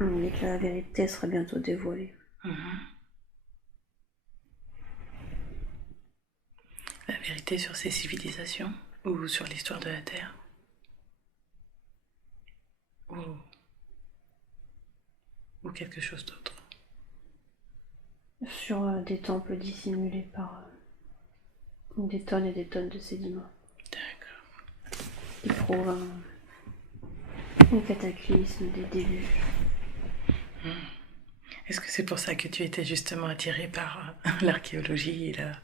que la vérité sera bientôt dévoilée. La vérité sur ces civilisations ou sur l'histoire de la Terre? Ou quelque chose d'autre? Sur des temples dissimulés par des tonnes et des tonnes de sédiments. D'accord. Qui prouvent un cataclysme, des déluges. Est-ce que c'est pour ça que tu étais justement attirée par l'archéologie et la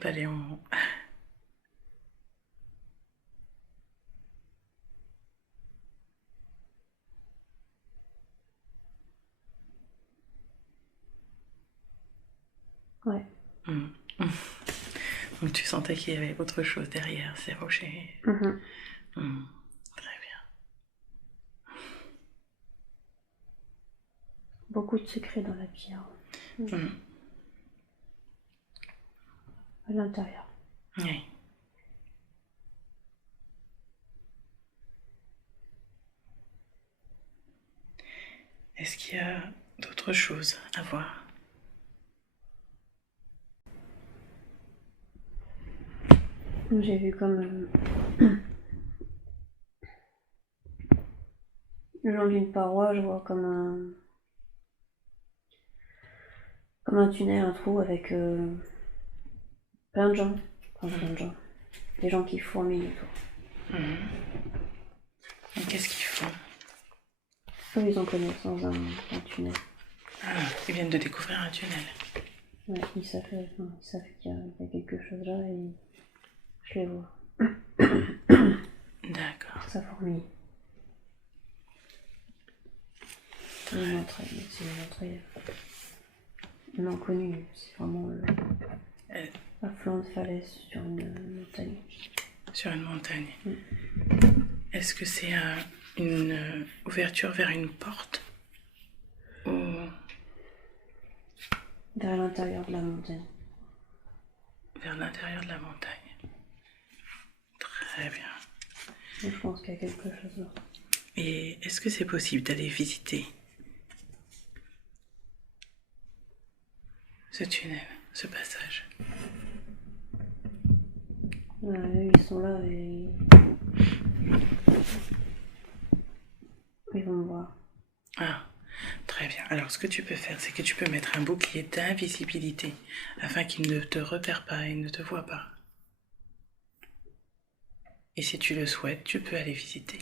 paléon... Ouais. Donc tu sentais qu'il y avait autre chose derrière ces rochers. Très bien. Beaucoup de secrets dans la pierre. À l'intérieur. Oui. Est-ce qu'il y a d'autres choses à voir? J'ai vu comme le long d'une paroi, je vois comme un tunnel, un trou avec plein de gens. Enfin, plein de gens. Des gens qui fourmillent autour. Et qu'est-ce qu'ils font? Eux, ils ont connaissance d'un tunnel. Ah, ils viennent de découvrir un tunnel. Ouais, ils savent qu'il y a quelque chose là et je les vois. D'accord. Ça fourmille. C'est une entrée non connue. C'est vraiment un flanc de falaise sur une montagne. Sur une montagne. Est-ce que c'est une ouverture vers une porte ou... Vers l'intérieur de la montagne. Vers l'intérieur de la montagne. Très bien. Donc, je pense qu'il y a quelque chose là. Et est-ce que c'est possible d'aller visiter ce tunnel, ce passage? Eux, ils sont là et ils vont me voir. Ah, très bien. Alors, ce que tu peux faire, c'est que tu peux mettre un bouclier d'invisibilité afin qu'il ne te repère pas et ne te voit pas. Et si tu le souhaites, tu peux aller visiter.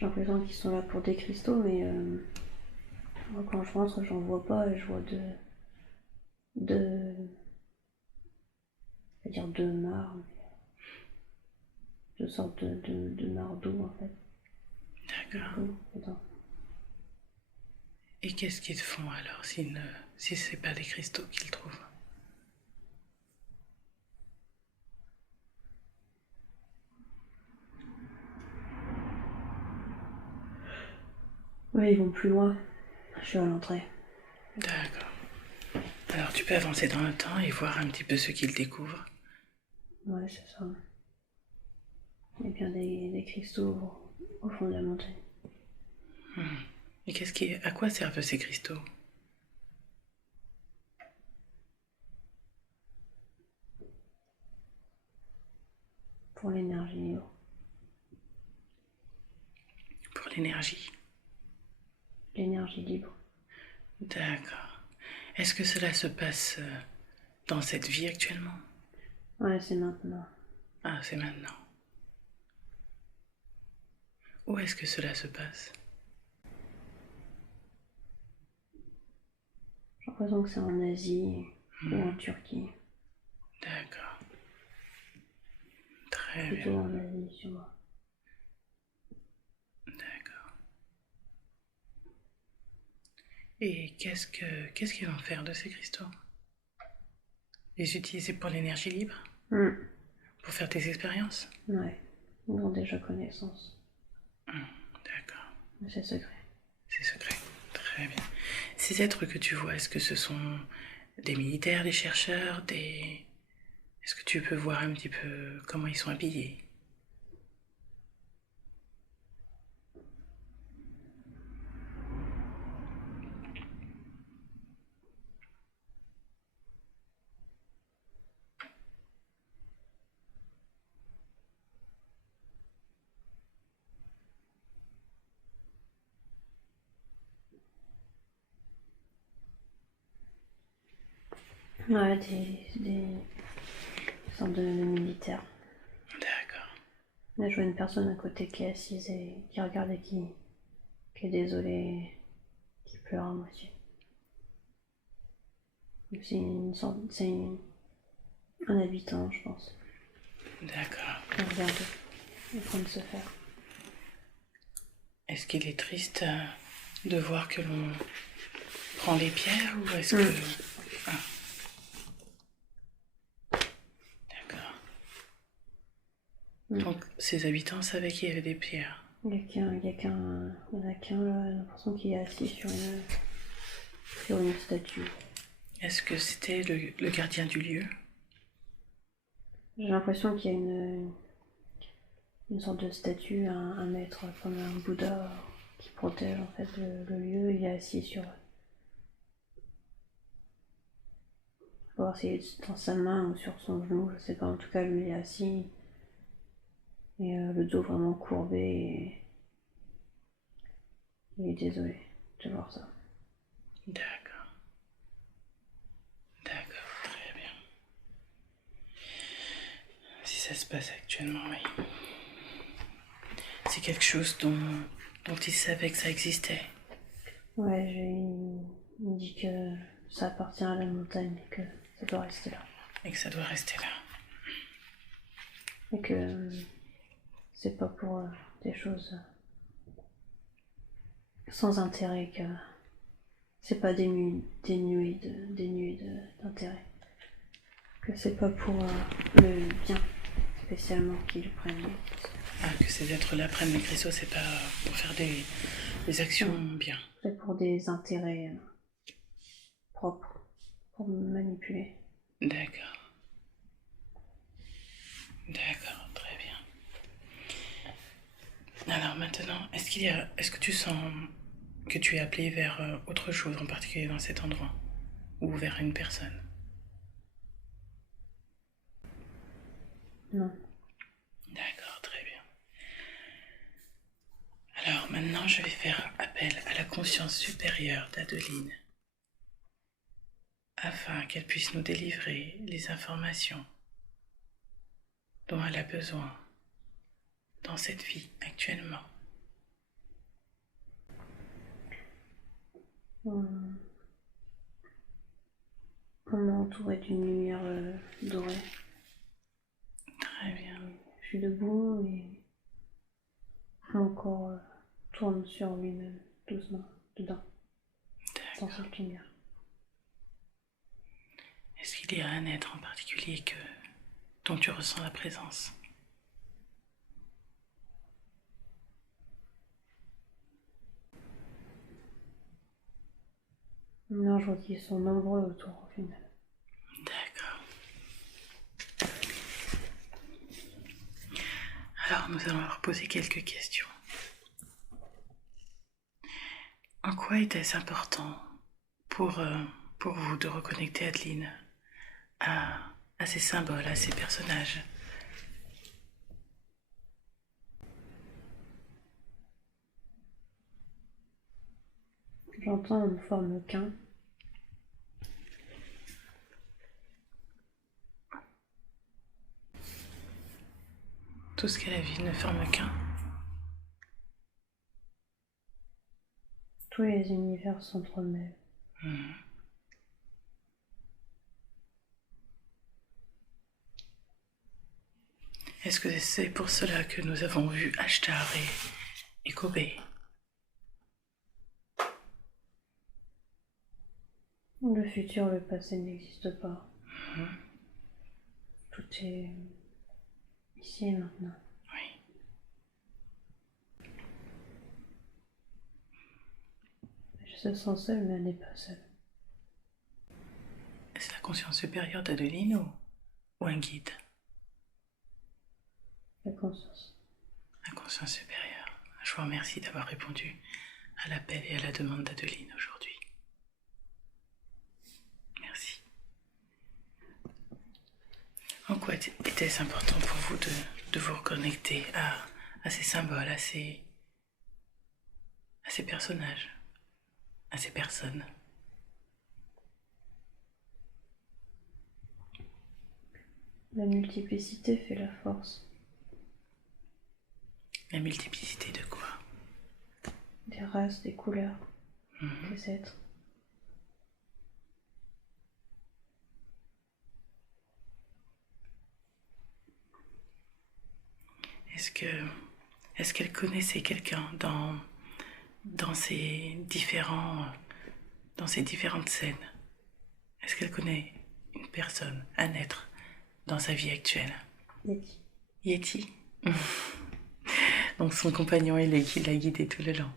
j'ai l'impression qu'ils sont là pour des cristaux, mais moi, quand je rentre, j'en vois pas et je vois de, je vais dire de marbre, de sortes de mardeaux en fait. D'accord. Et qu'est-ce qu'ils te font alors si c'est pas des cristaux qu'ils trouvent? Ouais, ils vont plus loin. Je suis à l'entrée. D'accord. Alors tu peux avancer dans le temps et voir un petit peu ce qu'ils découvrent. Ouais, c'est ça. Il y a bien des cristaux au fond de la montagne. Et à quoi servent ces cristaux? Pour l'énergie libre. Pour l'énergie. L'énergie libre. D'accord. Est-ce que cela se passe dans cette vie actuellement? Ouais, c'est maintenant. Ah, c'est maintenant. Où est-ce que cela se passe? J'ai l'impression que c'est en Asie ou en Turquie. D'accord. Très Plutôt bien. en Asie, tu vois. D'accord. Et qu'est-ce qu'ils vont faire de ces cristaux? Les utiliser pour l'énergie libre? Pour faire des expériences? Ouais, ils ont déjà connaissance. D'accord. Mais c'est secret. C'est secret. Très bien. Ces êtres que tu vois, est-ce que ce sont des militaires, des chercheurs, des... Est-ce que tu peux voir un petit peu comment ils sont habillés? Ouais, des sortes de militaires. D'accord. Là, je vois une personne à côté qui est assise et qui regarde et qui est désolée, qui pleure à moitié. C'est une sorte, un habitant, je pense. D'accord. Qui regarde en train de se faire. Est-ce qu'il est triste de voir que l'on prend les pierres ou est-ce que... Ah. D'accord. Donc ces habitants savaient qu'il y avait des pierres. Il y en a qu'un là, j'ai l'impression qu'il est assis sur une statue. Est-ce que c'était le gardien du lieu? J'ai l'impression qu'il y a une sorte de statue, un maître comme un Bouddha qui protège en fait le lieu. Il est assis sur. Faut voir s'il est dans sa main ou sur son genou, je sais pas. En tout cas, lui il est assis et le dos vraiment courbé. Et il est désolé de voir ça. D'accord. D'accord, très bien. Si ça se passe actuellement, oui. C'est quelque chose dont il savait que ça existait. Ouais, il me dit que ça appartient à la montagne et que ça doit rester là. Et que ça doit rester là. Et que c'est pas pour des choses sans intérêt, que c'est pas dénué d'intérêt. Que c'est pas pour le bien spécialement qu'ils prennent. Ah, que ces êtres-là prennent les cristaux, c'est pas pour faire des actions bien. C'est pour des intérêts propres, pour me manipuler. D'accord. D'accord, très bien. Alors maintenant, est-ce que tu sens que tu es appelé vers autre chose en particulier dans cet endroit? Ou vers une personne? Non. D'accord, très bien. Alors maintenant, je vais faire appel à la conscience supérieure d'Adeline afin qu'elle puisse nous délivrer les informations dont elle a besoin dans cette vie actuellement. On est entouré d'une lumière dorée. Très bien. Je suis debout et mon corps tourne sur lui-même, doucement, dedans, dans cette lumière. Est-ce qu'il y a un être en particulier dont tu ressens la présence? Non, je vois qu'ils sont nombreux autour au final. D'accord. Alors nous allons leur poser quelques questions. En quoi était-ce important pour vous de reconnecter Adeline à ces symboles, à ces personnages? J'entends, on ne forme qu'un. Tout ce qu'est la vie ne forme qu'un. Tous les univers s'entremêlent. Est-ce que c'est pour cela que nous avons vu Ashtar et Kobe? Le futur, le passé n'existe pas. Tout est ici et maintenant. Oui. Je se sens seule, mais elle n'est pas seule. Est-ce la conscience supérieure d'Adeline ou un guide? La conscience. La conscience supérieure. Je vous remercie d'avoir répondu à l'appel et à la demande d'Adeline aujourd'hui. Merci. En quoi était-ce important pour vous de vous reconnecter à ces symboles, à ces personnages, à ces personnes? La multiplicité fait la force. La multiplicité de quoi? Des races, des couleurs, des êtres. Est-ce qu'elle connaissait quelqu'un dans ces différentes scènes? Est-ce qu'elle connaît une personne, un être dans sa vie actuelle? Yeti. Yeti. Donc son compagnon est lui qui l'a guidé tout le long.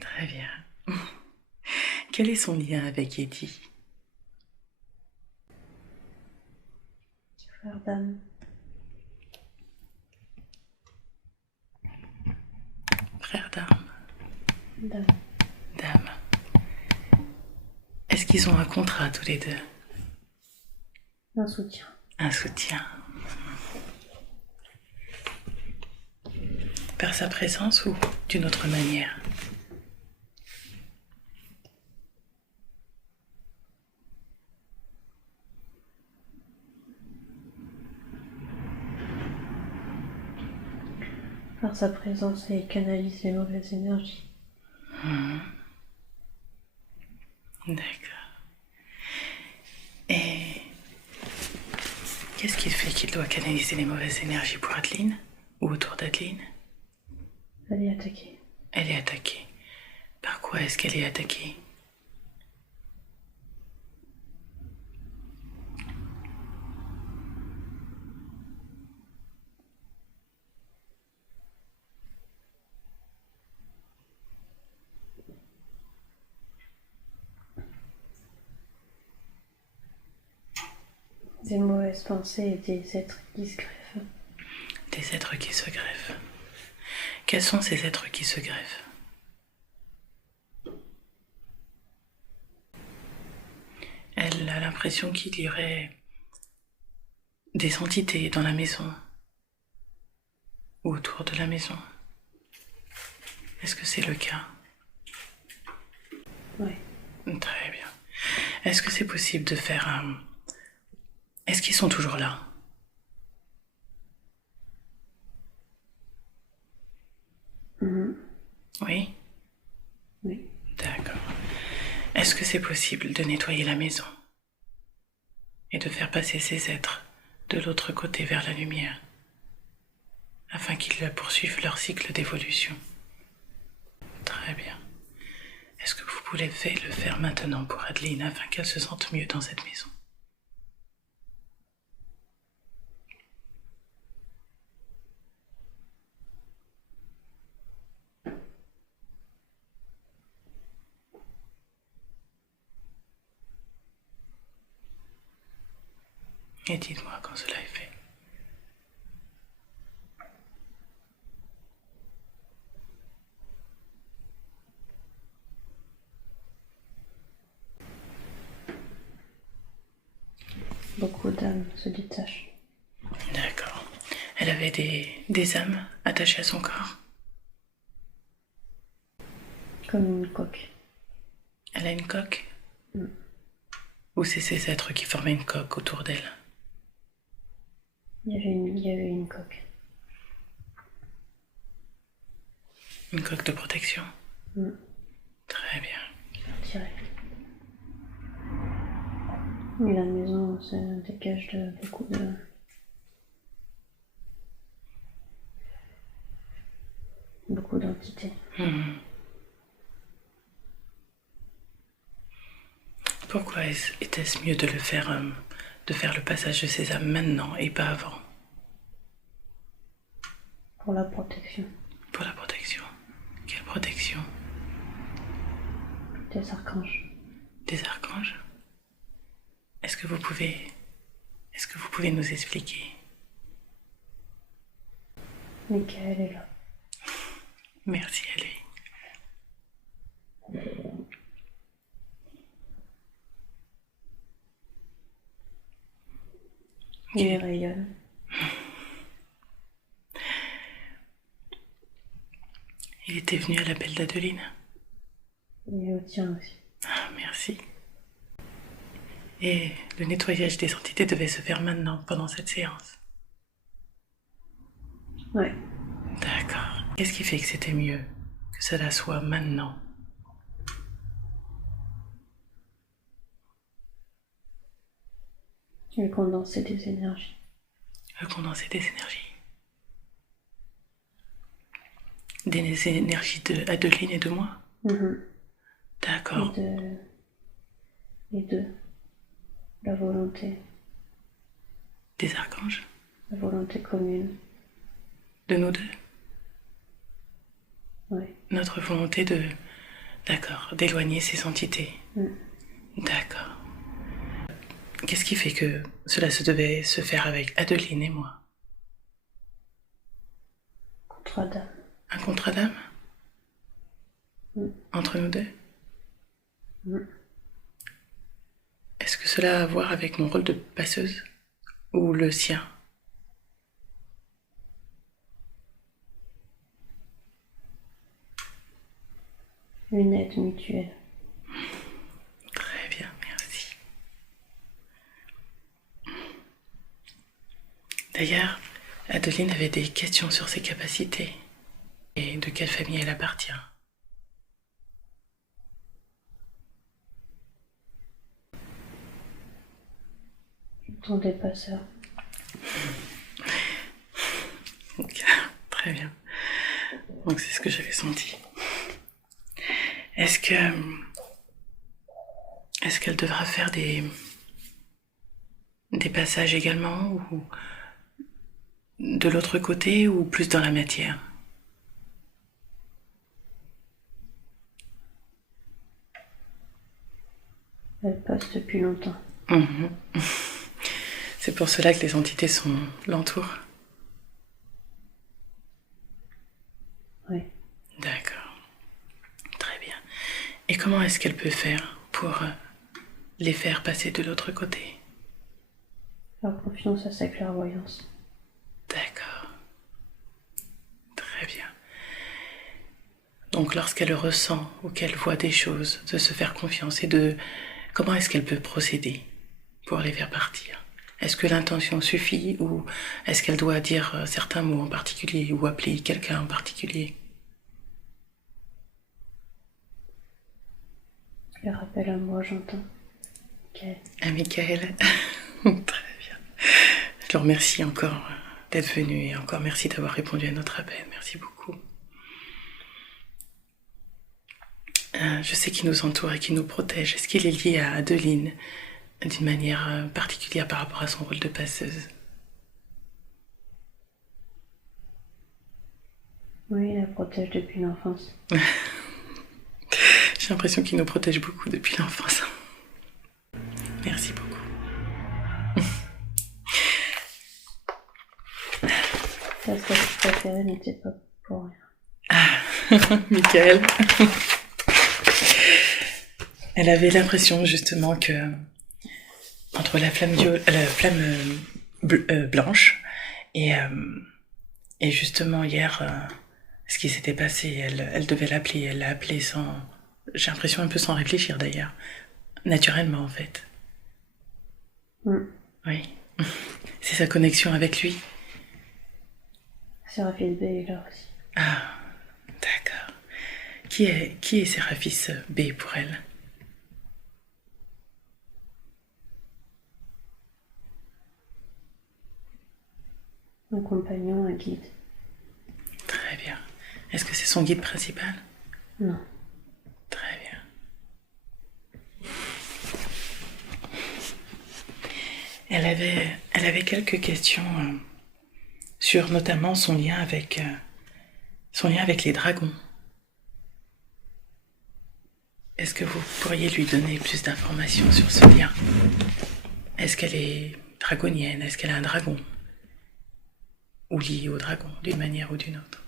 Très bien. Quel est son lien avec Yeti? Frère d'âme. Frère d'âme. Dame. Dame. Est-ce qu'ils ont un contrat tous les deux? Un soutien. Un soutien. Par sa présence ou d'une autre manière? Par sa présence, elle canalise les mauvaises énergies. D'accord. Et qu'est-ce qu'il fait qu'il doit canaliser les mauvaises énergies pour Adeline? Ou autour d'Adeline? Elle est attaquée. Elle est attaquée. Par quoi est-ce qu'elle est attaquée? Des mauvaises pensées et des êtres qui se greffent. Des êtres qui se greffent. Quels sont ces êtres qui se greffent? Elle a l'impression qu'il y aurait des entités dans la maison ou autour de la maison. Est-ce que c'est le cas? Oui. Très bien. Est-ce que c'est possible de faire un... Est-ce qu'ils sont toujours là? Oui? Oui. D'accord. Est-ce que c'est possible de nettoyer la maison et de faire passer ces êtres de l'autre côté vers la lumière, afin qu'ils poursuivent leur cycle d'évolution? Très bien. Est-ce que vous pouvez le faire maintenant pour Adeline, afin qu'elle se sente mieux dans cette maison? Et dites-moi quand cela est fait. Beaucoup d'âmes se détachent. D'accord. Elle avait des âmes attachées à son corps? Comme une coque. Elle a une coque? Ou c'est ces êtres qui formaient une coque autour d'elle? Il y avait une coque. Une coque de protection? Très bien. Je dirais. Et la maison se dégage de beaucoup d'entités. Pourquoi était-ce mieux de faire le passage de ces âmes maintenant et pas avant? Pour la protection. Pour la protection. Quelle protection? Des archanges. Des archanges? Est-ce que vous pouvez nous expliquer? Michael est là. Merci, Ali. Il rayonne. Il était venu à l'appel d'Adeline? Il est au tien aussi. Ah, merci. Et le nettoyage des entités devait se faire maintenant, pendant cette séance? Ouais. D'accord. Qu'est-ce qui fait que c'était mieux que cela soit maintenant? Le condensé des énergies. Le condensé des énergies. Des énergies d'Adeline et de moi? D'accord. Et de la volonté. Des archanges? La volonté commune. De nous deux? Oui. Notre volonté d'éloigner ces entités. D'accord. Qu'est-ce qui fait que cela se devait se faire avec Adeline et moi? Contrat d'âme. Un contrat d'âme? Entre nous deux? Est-ce que cela a à voir avec mon rôle de passeuse? Ou le sien? Une aide mutuelle. Très bien, merci. D'ailleurs, Adeline avait des questions sur ses capacités et de quelle famille elle appartient. Ton dépasseur. Très bien. Donc c'est ce que j'avais senti. Est-ce qu'elle devra faire des passages également, ou de l'autre côté, ou plus dans la matière? Elle passe depuis longtemps. C'est pour cela que les entités l'entourent? Oui. D'accord. Très bien. Et comment est-ce qu'elle peut faire pour les faire passer de l'autre côté? Faire confiance à sa clairvoyance. D'accord. Très bien. Donc lorsqu'elle ressent ou qu'elle voit des choses, de se faire confiance et comment est-ce qu'elle peut procéder pour les faire partir? Est-ce que l'intention suffit, ou est-ce qu'elle doit dire certains mots en particulier ou appeler quelqu'un en particulier? Faire appel à moi, j'entends. Michael. À Michael. Très bien. Je le remercie encore d'être venu et encore merci d'avoir répondu à notre appel. Merci beaucoup. Je sais qu'il nous entoure et qu'il nous protège. Est-ce qu'il est lié à Adeline d'une manière particulière par rapport à son rôle de passeuse? Oui, il la protège depuis l'enfance. J'ai l'impression qu'il nous protège beaucoup depuis l'enfance. Merci beaucoup. Ta statue préférée n'était pas pour rien. Ah, Michael. Elle avait l'impression justement que entre la flamme, blanche et justement hier, ce qui s'était passé, elle devait l'appeler, elle l'a appelé sans, j'ai l'impression un peu sans réfléchir d'ailleurs, naturellement en fait. Oui, c'est sa connexion avec lui. Séraphis B est là aussi. Ah, d'accord. Qui est Séraphis B pour elle? Un compagnon, un guide. Très bien. Est-ce que c'est son guide principal? Non. Très bien. Elle avait quelques questions sur notamment son lien avec les dragons. Est-ce que vous pourriez lui donner plus d'informations sur ce lien? Est-ce qu'elle est dragonienne? Est-ce qu'elle a un dragon? Ou liée au dragon, d'une manière ou d'une autre?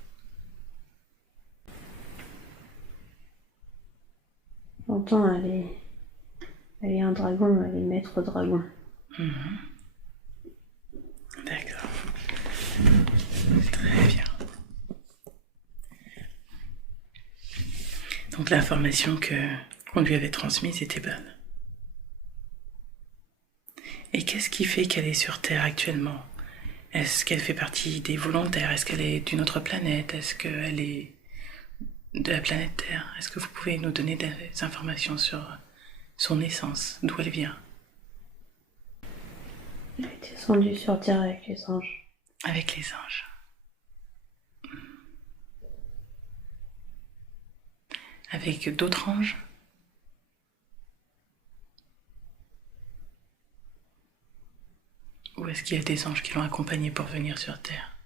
J'entends, elle est un dragon, elle est maître dragon. D'accord. Très bien. Donc l'information qu'on lui avait transmise était bonne. Et qu'est-ce qui fait qu'elle est sur Terre actuellement? Est-ce qu'elle fait partie des volontaires? Est-ce qu'elle est d'une autre planète? Est-ce qu'elle est de la planète Terre? Est-ce que vous pouvez nous donner des informations sur son essence? D'où elle vient? Elle est descendue sur Terre avec les anges. Avec les anges. Avec d'autres anges? Ou est-ce qu'il y a des anges qui l'ont accompagnée pour venir sur Terre?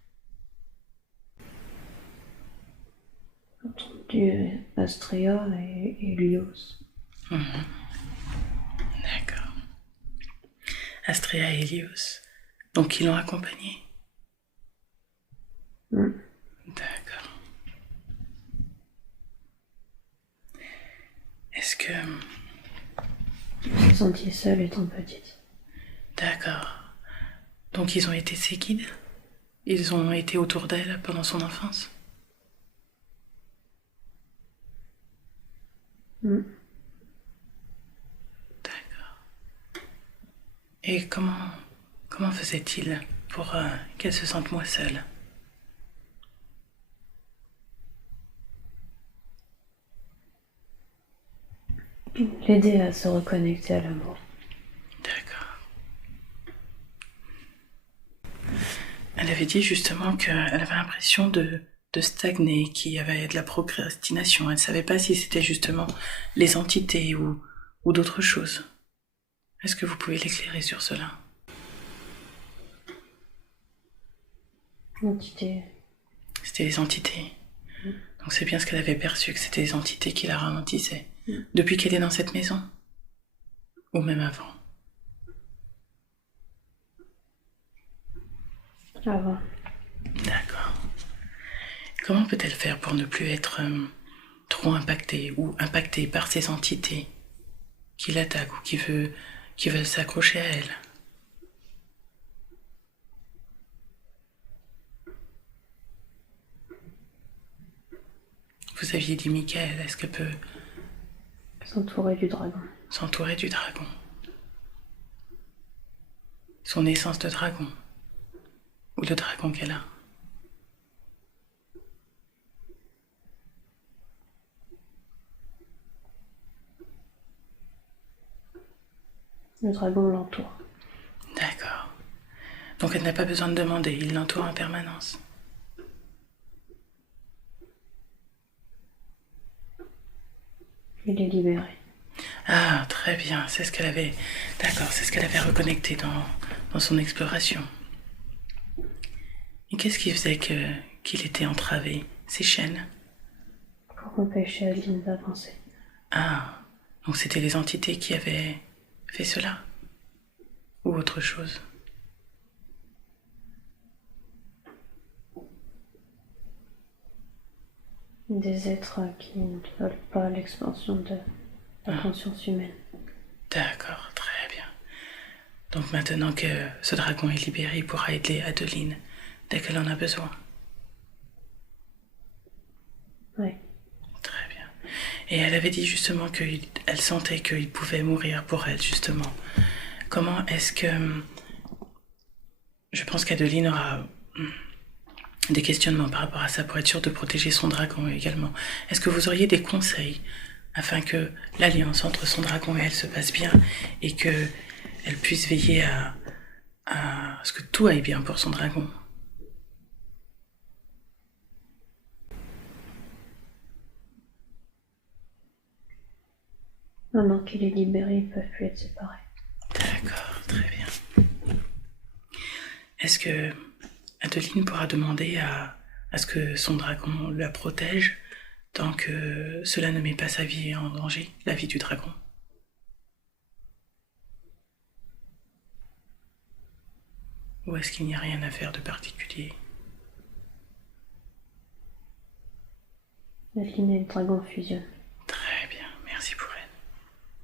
J'ai entendu Astrea et Helios. D'accord. Astrea et Helios. Donc ils l'ont accompagnée? D'accord. Est-ce que... Je me suis sentie seule étant petite. D'accord. Donc ils ont été ses guides? Ils ont été autour d'elle pendant son enfance? D'accord. Et comment faisait-il pour qu'elle se sente moins seule? L'aider à se reconnecter à l'amour. D'accord. Elle avait dit justement qu'elle avait l'impression de stagner, qu'il y avait de la procrastination. Elle ne savait pas si c'était justement les entités ou d'autres choses. Est-ce que vous pouvez l'éclairer sur cela? L'entité. C'était les entités. Donc c'est bien ce qu'elle avait perçu, que c'était les entités qui la ralentissaient. Depuis qu'elle est dans cette maison? Ou même avant? Avant. D'accord. Comment peut-elle faire pour ne plus être trop impactée ou impactée par ces entités qui l'attaquent ou qui veulent s'accrocher à elle? Vous aviez dit Michael, est-ce qu'elle peut s'entourer du dragon? S'entourer du dragon. Son essence de dragon. Ou le dragon qu'elle a. Le dragon l'entoure. D'accord. Donc elle n'a pas besoin de demander, il l'entoure en permanence. Il est libéré. Ah, très bien, c'est ce qu'elle avait... D'accord, c'est ce qu'elle avait reconnecté dans son exploration. Et qu'est-ce qui faisait qu'il était entravé, ces chaînes? Pour empêcher Adeline d'avancer. Ah, donc c'était les entités qui avaient fait cela? Ou autre chose? Des êtres qui ne veulent pas l'expansion de la conscience humaine. D'accord, très bien. Donc maintenant que ce dragon est libéré, il pourra aider Adeline dès qu'elle en a besoin. Oui. Très bien. Et elle avait dit justement qu'elle sentait qu'il pouvait mourir pour elle, justement. Comment est-ce que... Je pense qu'Adeline aura des questionnements par rapport à ça pour être sûre de protéger son dragon également. Est-ce que vous auriez des conseils afin que l'alliance entre son dragon et elle se passe bien et qu'elle puisse veiller à ce que tout aille bien pour son dragon? Maintenant qu'il est libéré, ils ne peuvent plus être séparés. D'accord, très bien. Est-ce que Adeline pourra demander à ce que son dragon la protège tant que cela ne met pas sa vie en danger, la vie du dragon? Ou est-ce qu'il n'y a rien à faire de particulier? Adeline et le dragon fusionnent. Très bien, merci pour elle.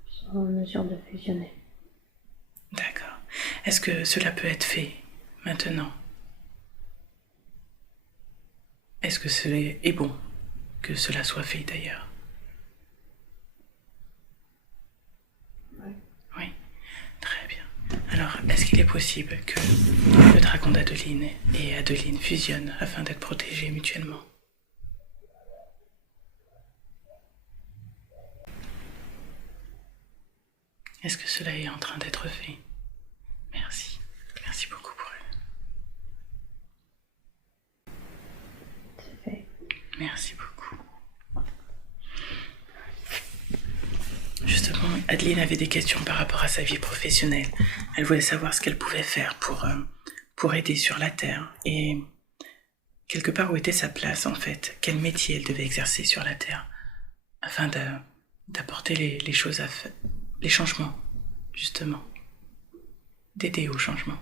Ils sont en mesure de fusionner. D'accord. Est-ce que cela peut être fait maintenant? Est-ce que cela est bon que cela soit fait d'ailleurs? Oui. Oui, très bien. Alors, est-ce qu'il est possible que le dragon d'Adeline et Adeline fusionnent afin d'être protégés mutuellement? Est-ce que cela est en train d'être fait? Merci. Merci beaucoup pour elle. C'est fait. Merci beaucoup. Justement, Adeline avait des questions par rapport à sa vie professionnelle. Elle voulait savoir ce qu'elle pouvait faire pour aider sur la Terre et quelque part où était sa place en fait. Quel métier elle devait exercer sur la Terre afin d'apporter les choses les changements, justement. D'aider au changement.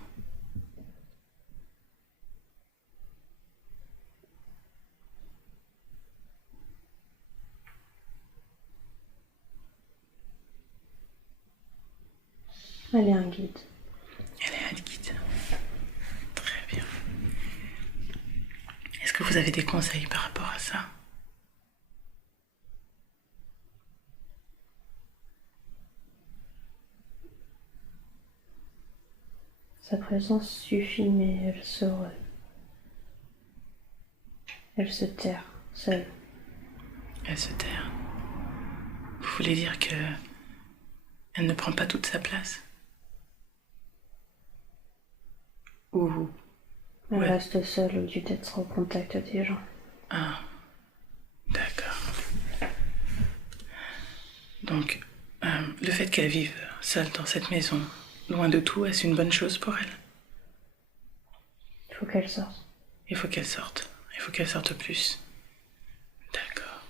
Elle est un guide. Elle est un guide. Très bien. Est-ce que vous avez des conseils par rapport à ça? Sa présence suffit, mais elle se terre, seule. Elle se terre. Vous voulez dire que elle ne prend pas toute sa place? Ou Elle ouais. reste seule au lieu d'être au contact des gens. Ah, d'accord. Donc, le fait qu'elle vive seule dans cette maison, loin de tout, est-ce une bonne chose pour elle? Il faut qu'elle sorte. Il faut qu'elle sorte. Il faut qu'elle sorte plus. D'accord.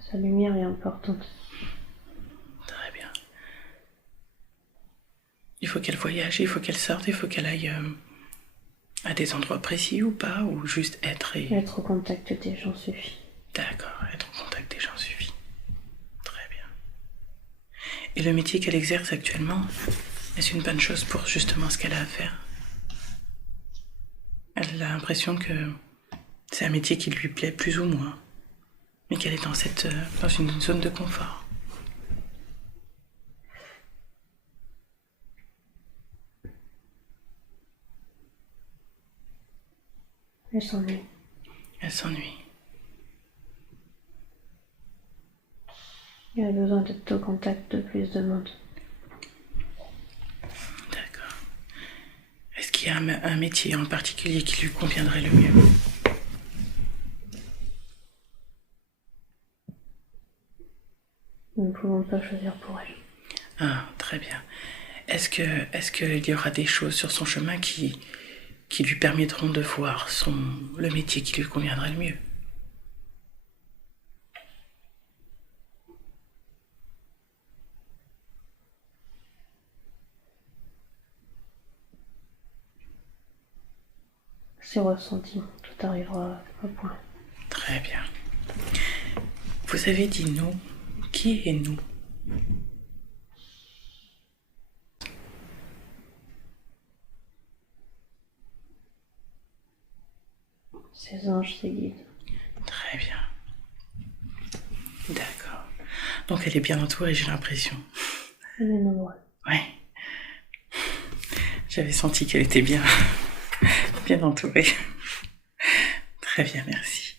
Sa lumière est importante. Très bien. Il faut qu'elle voyage, il faut qu'elle sorte, il faut qu'elle aille à des endroits précis ou pas, ou juste être et... Être au contact des gens suffit. D'accord, être en contact des gens suffit. Très bien. Et le métier qu'elle exerce actuellement, est-ce une bonne chose pour justement ce qu'elle a à faire? Elle a l'impression que c'est un métier qui lui plaît plus ou moins, mais qu'elle est dans une zone de confort. Elle s'ennuie. Elle s'ennuie. Elle a besoin d'être au contact de plus de monde. qu'il y a un métier en particulier qui lui conviendrait le mieux? Nous ne pouvons pas choisir pour elle. Ah, très bien. Est-ce qu'il y aura des choses sur son chemin qui lui permettront de voir le métier qui lui conviendrait le mieux? C'est ressenti, tout arrivera à point. Très bien. Vous avez dit nous. Qui est nous? Ses anges, ses guides. Très bien. D'accord. Donc elle est bien entourée, j'ai l'impression. Elle est nombreuse. Ouais. J'avais senti qu'elle était bien entourée. Très bien, merci.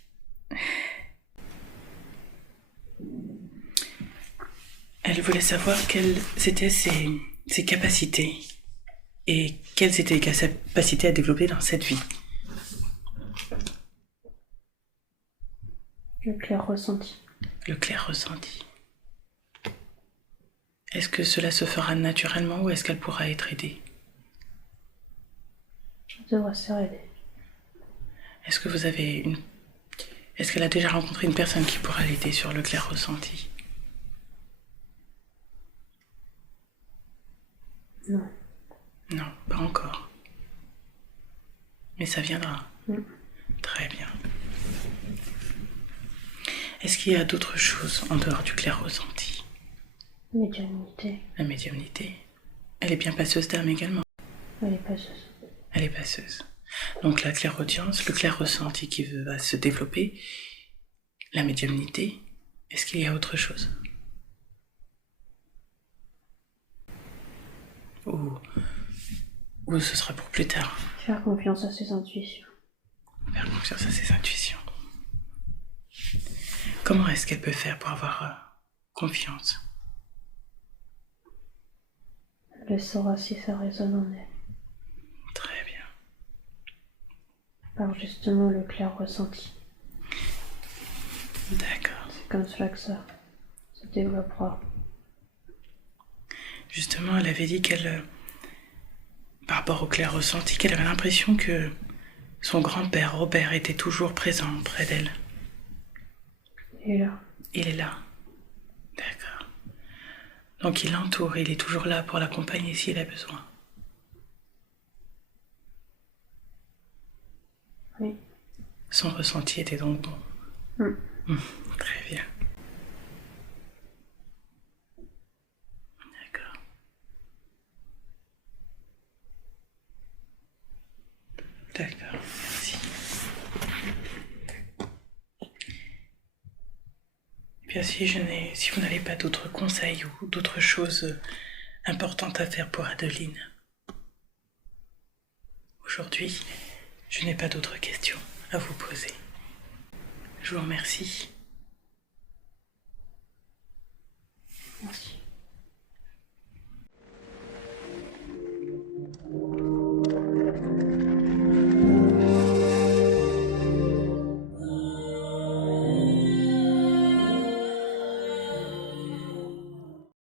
Elle voulait savoir quelles étaient ses capacités et quelles étaient les capacités à développer dans cette vie. Le clair ressenti. Le clair ressenti. Est-ce que cela se fera naturellement ou est-ce qu'elle pourra être aidée? Elle devra se faire aider. Est-ce qu'elle a déjà rencontré une personne qui pourra l'aider sur le clair ressenti? Non. Non, pas encore. Mais ça viendra. Très bien. Est-ce qu'il y a d'autres choses en dehors du clair ressenti? Médiumnité. La médiumnité. Elle est bien passeuse d'âme également. Elle est passeuse. Elle est passeuse. Donc la clairaudience, le clair ressenti qui va se développer, la médiumnité. Est-ce qu'il y a autre chose? Ou ce sera pour plus tard? Faire confiance à ses intuitions. Faire confiance à ses intuitions. Comment est-ce qu'elle peut faire pour avoir confiance? Elle saura si ça résonne en elle. Très bien. Par justement le clair ressenti. D'accord. C'est comme cela que ça se développera. Justement, elle avait dit par rapport au clair ressenti, qu'elle avait l'impression que son grand-père Robert était toujours présent près d'elle. Il est là. Il est là. D'accord. Donc il l'entoure, il est toujours là pour l'accompagner s'il a besoin. Oui. Son ressenti était donc bon. Très bien. D'accord. D'accord, merci. Bien, si vous n'avez pas d'autres conseils ou d'autres choses importantes à faire pour Adeline, aujourd'hui, je n'ai pas d'autres questions à vous poser. Je vous remercie. Merci.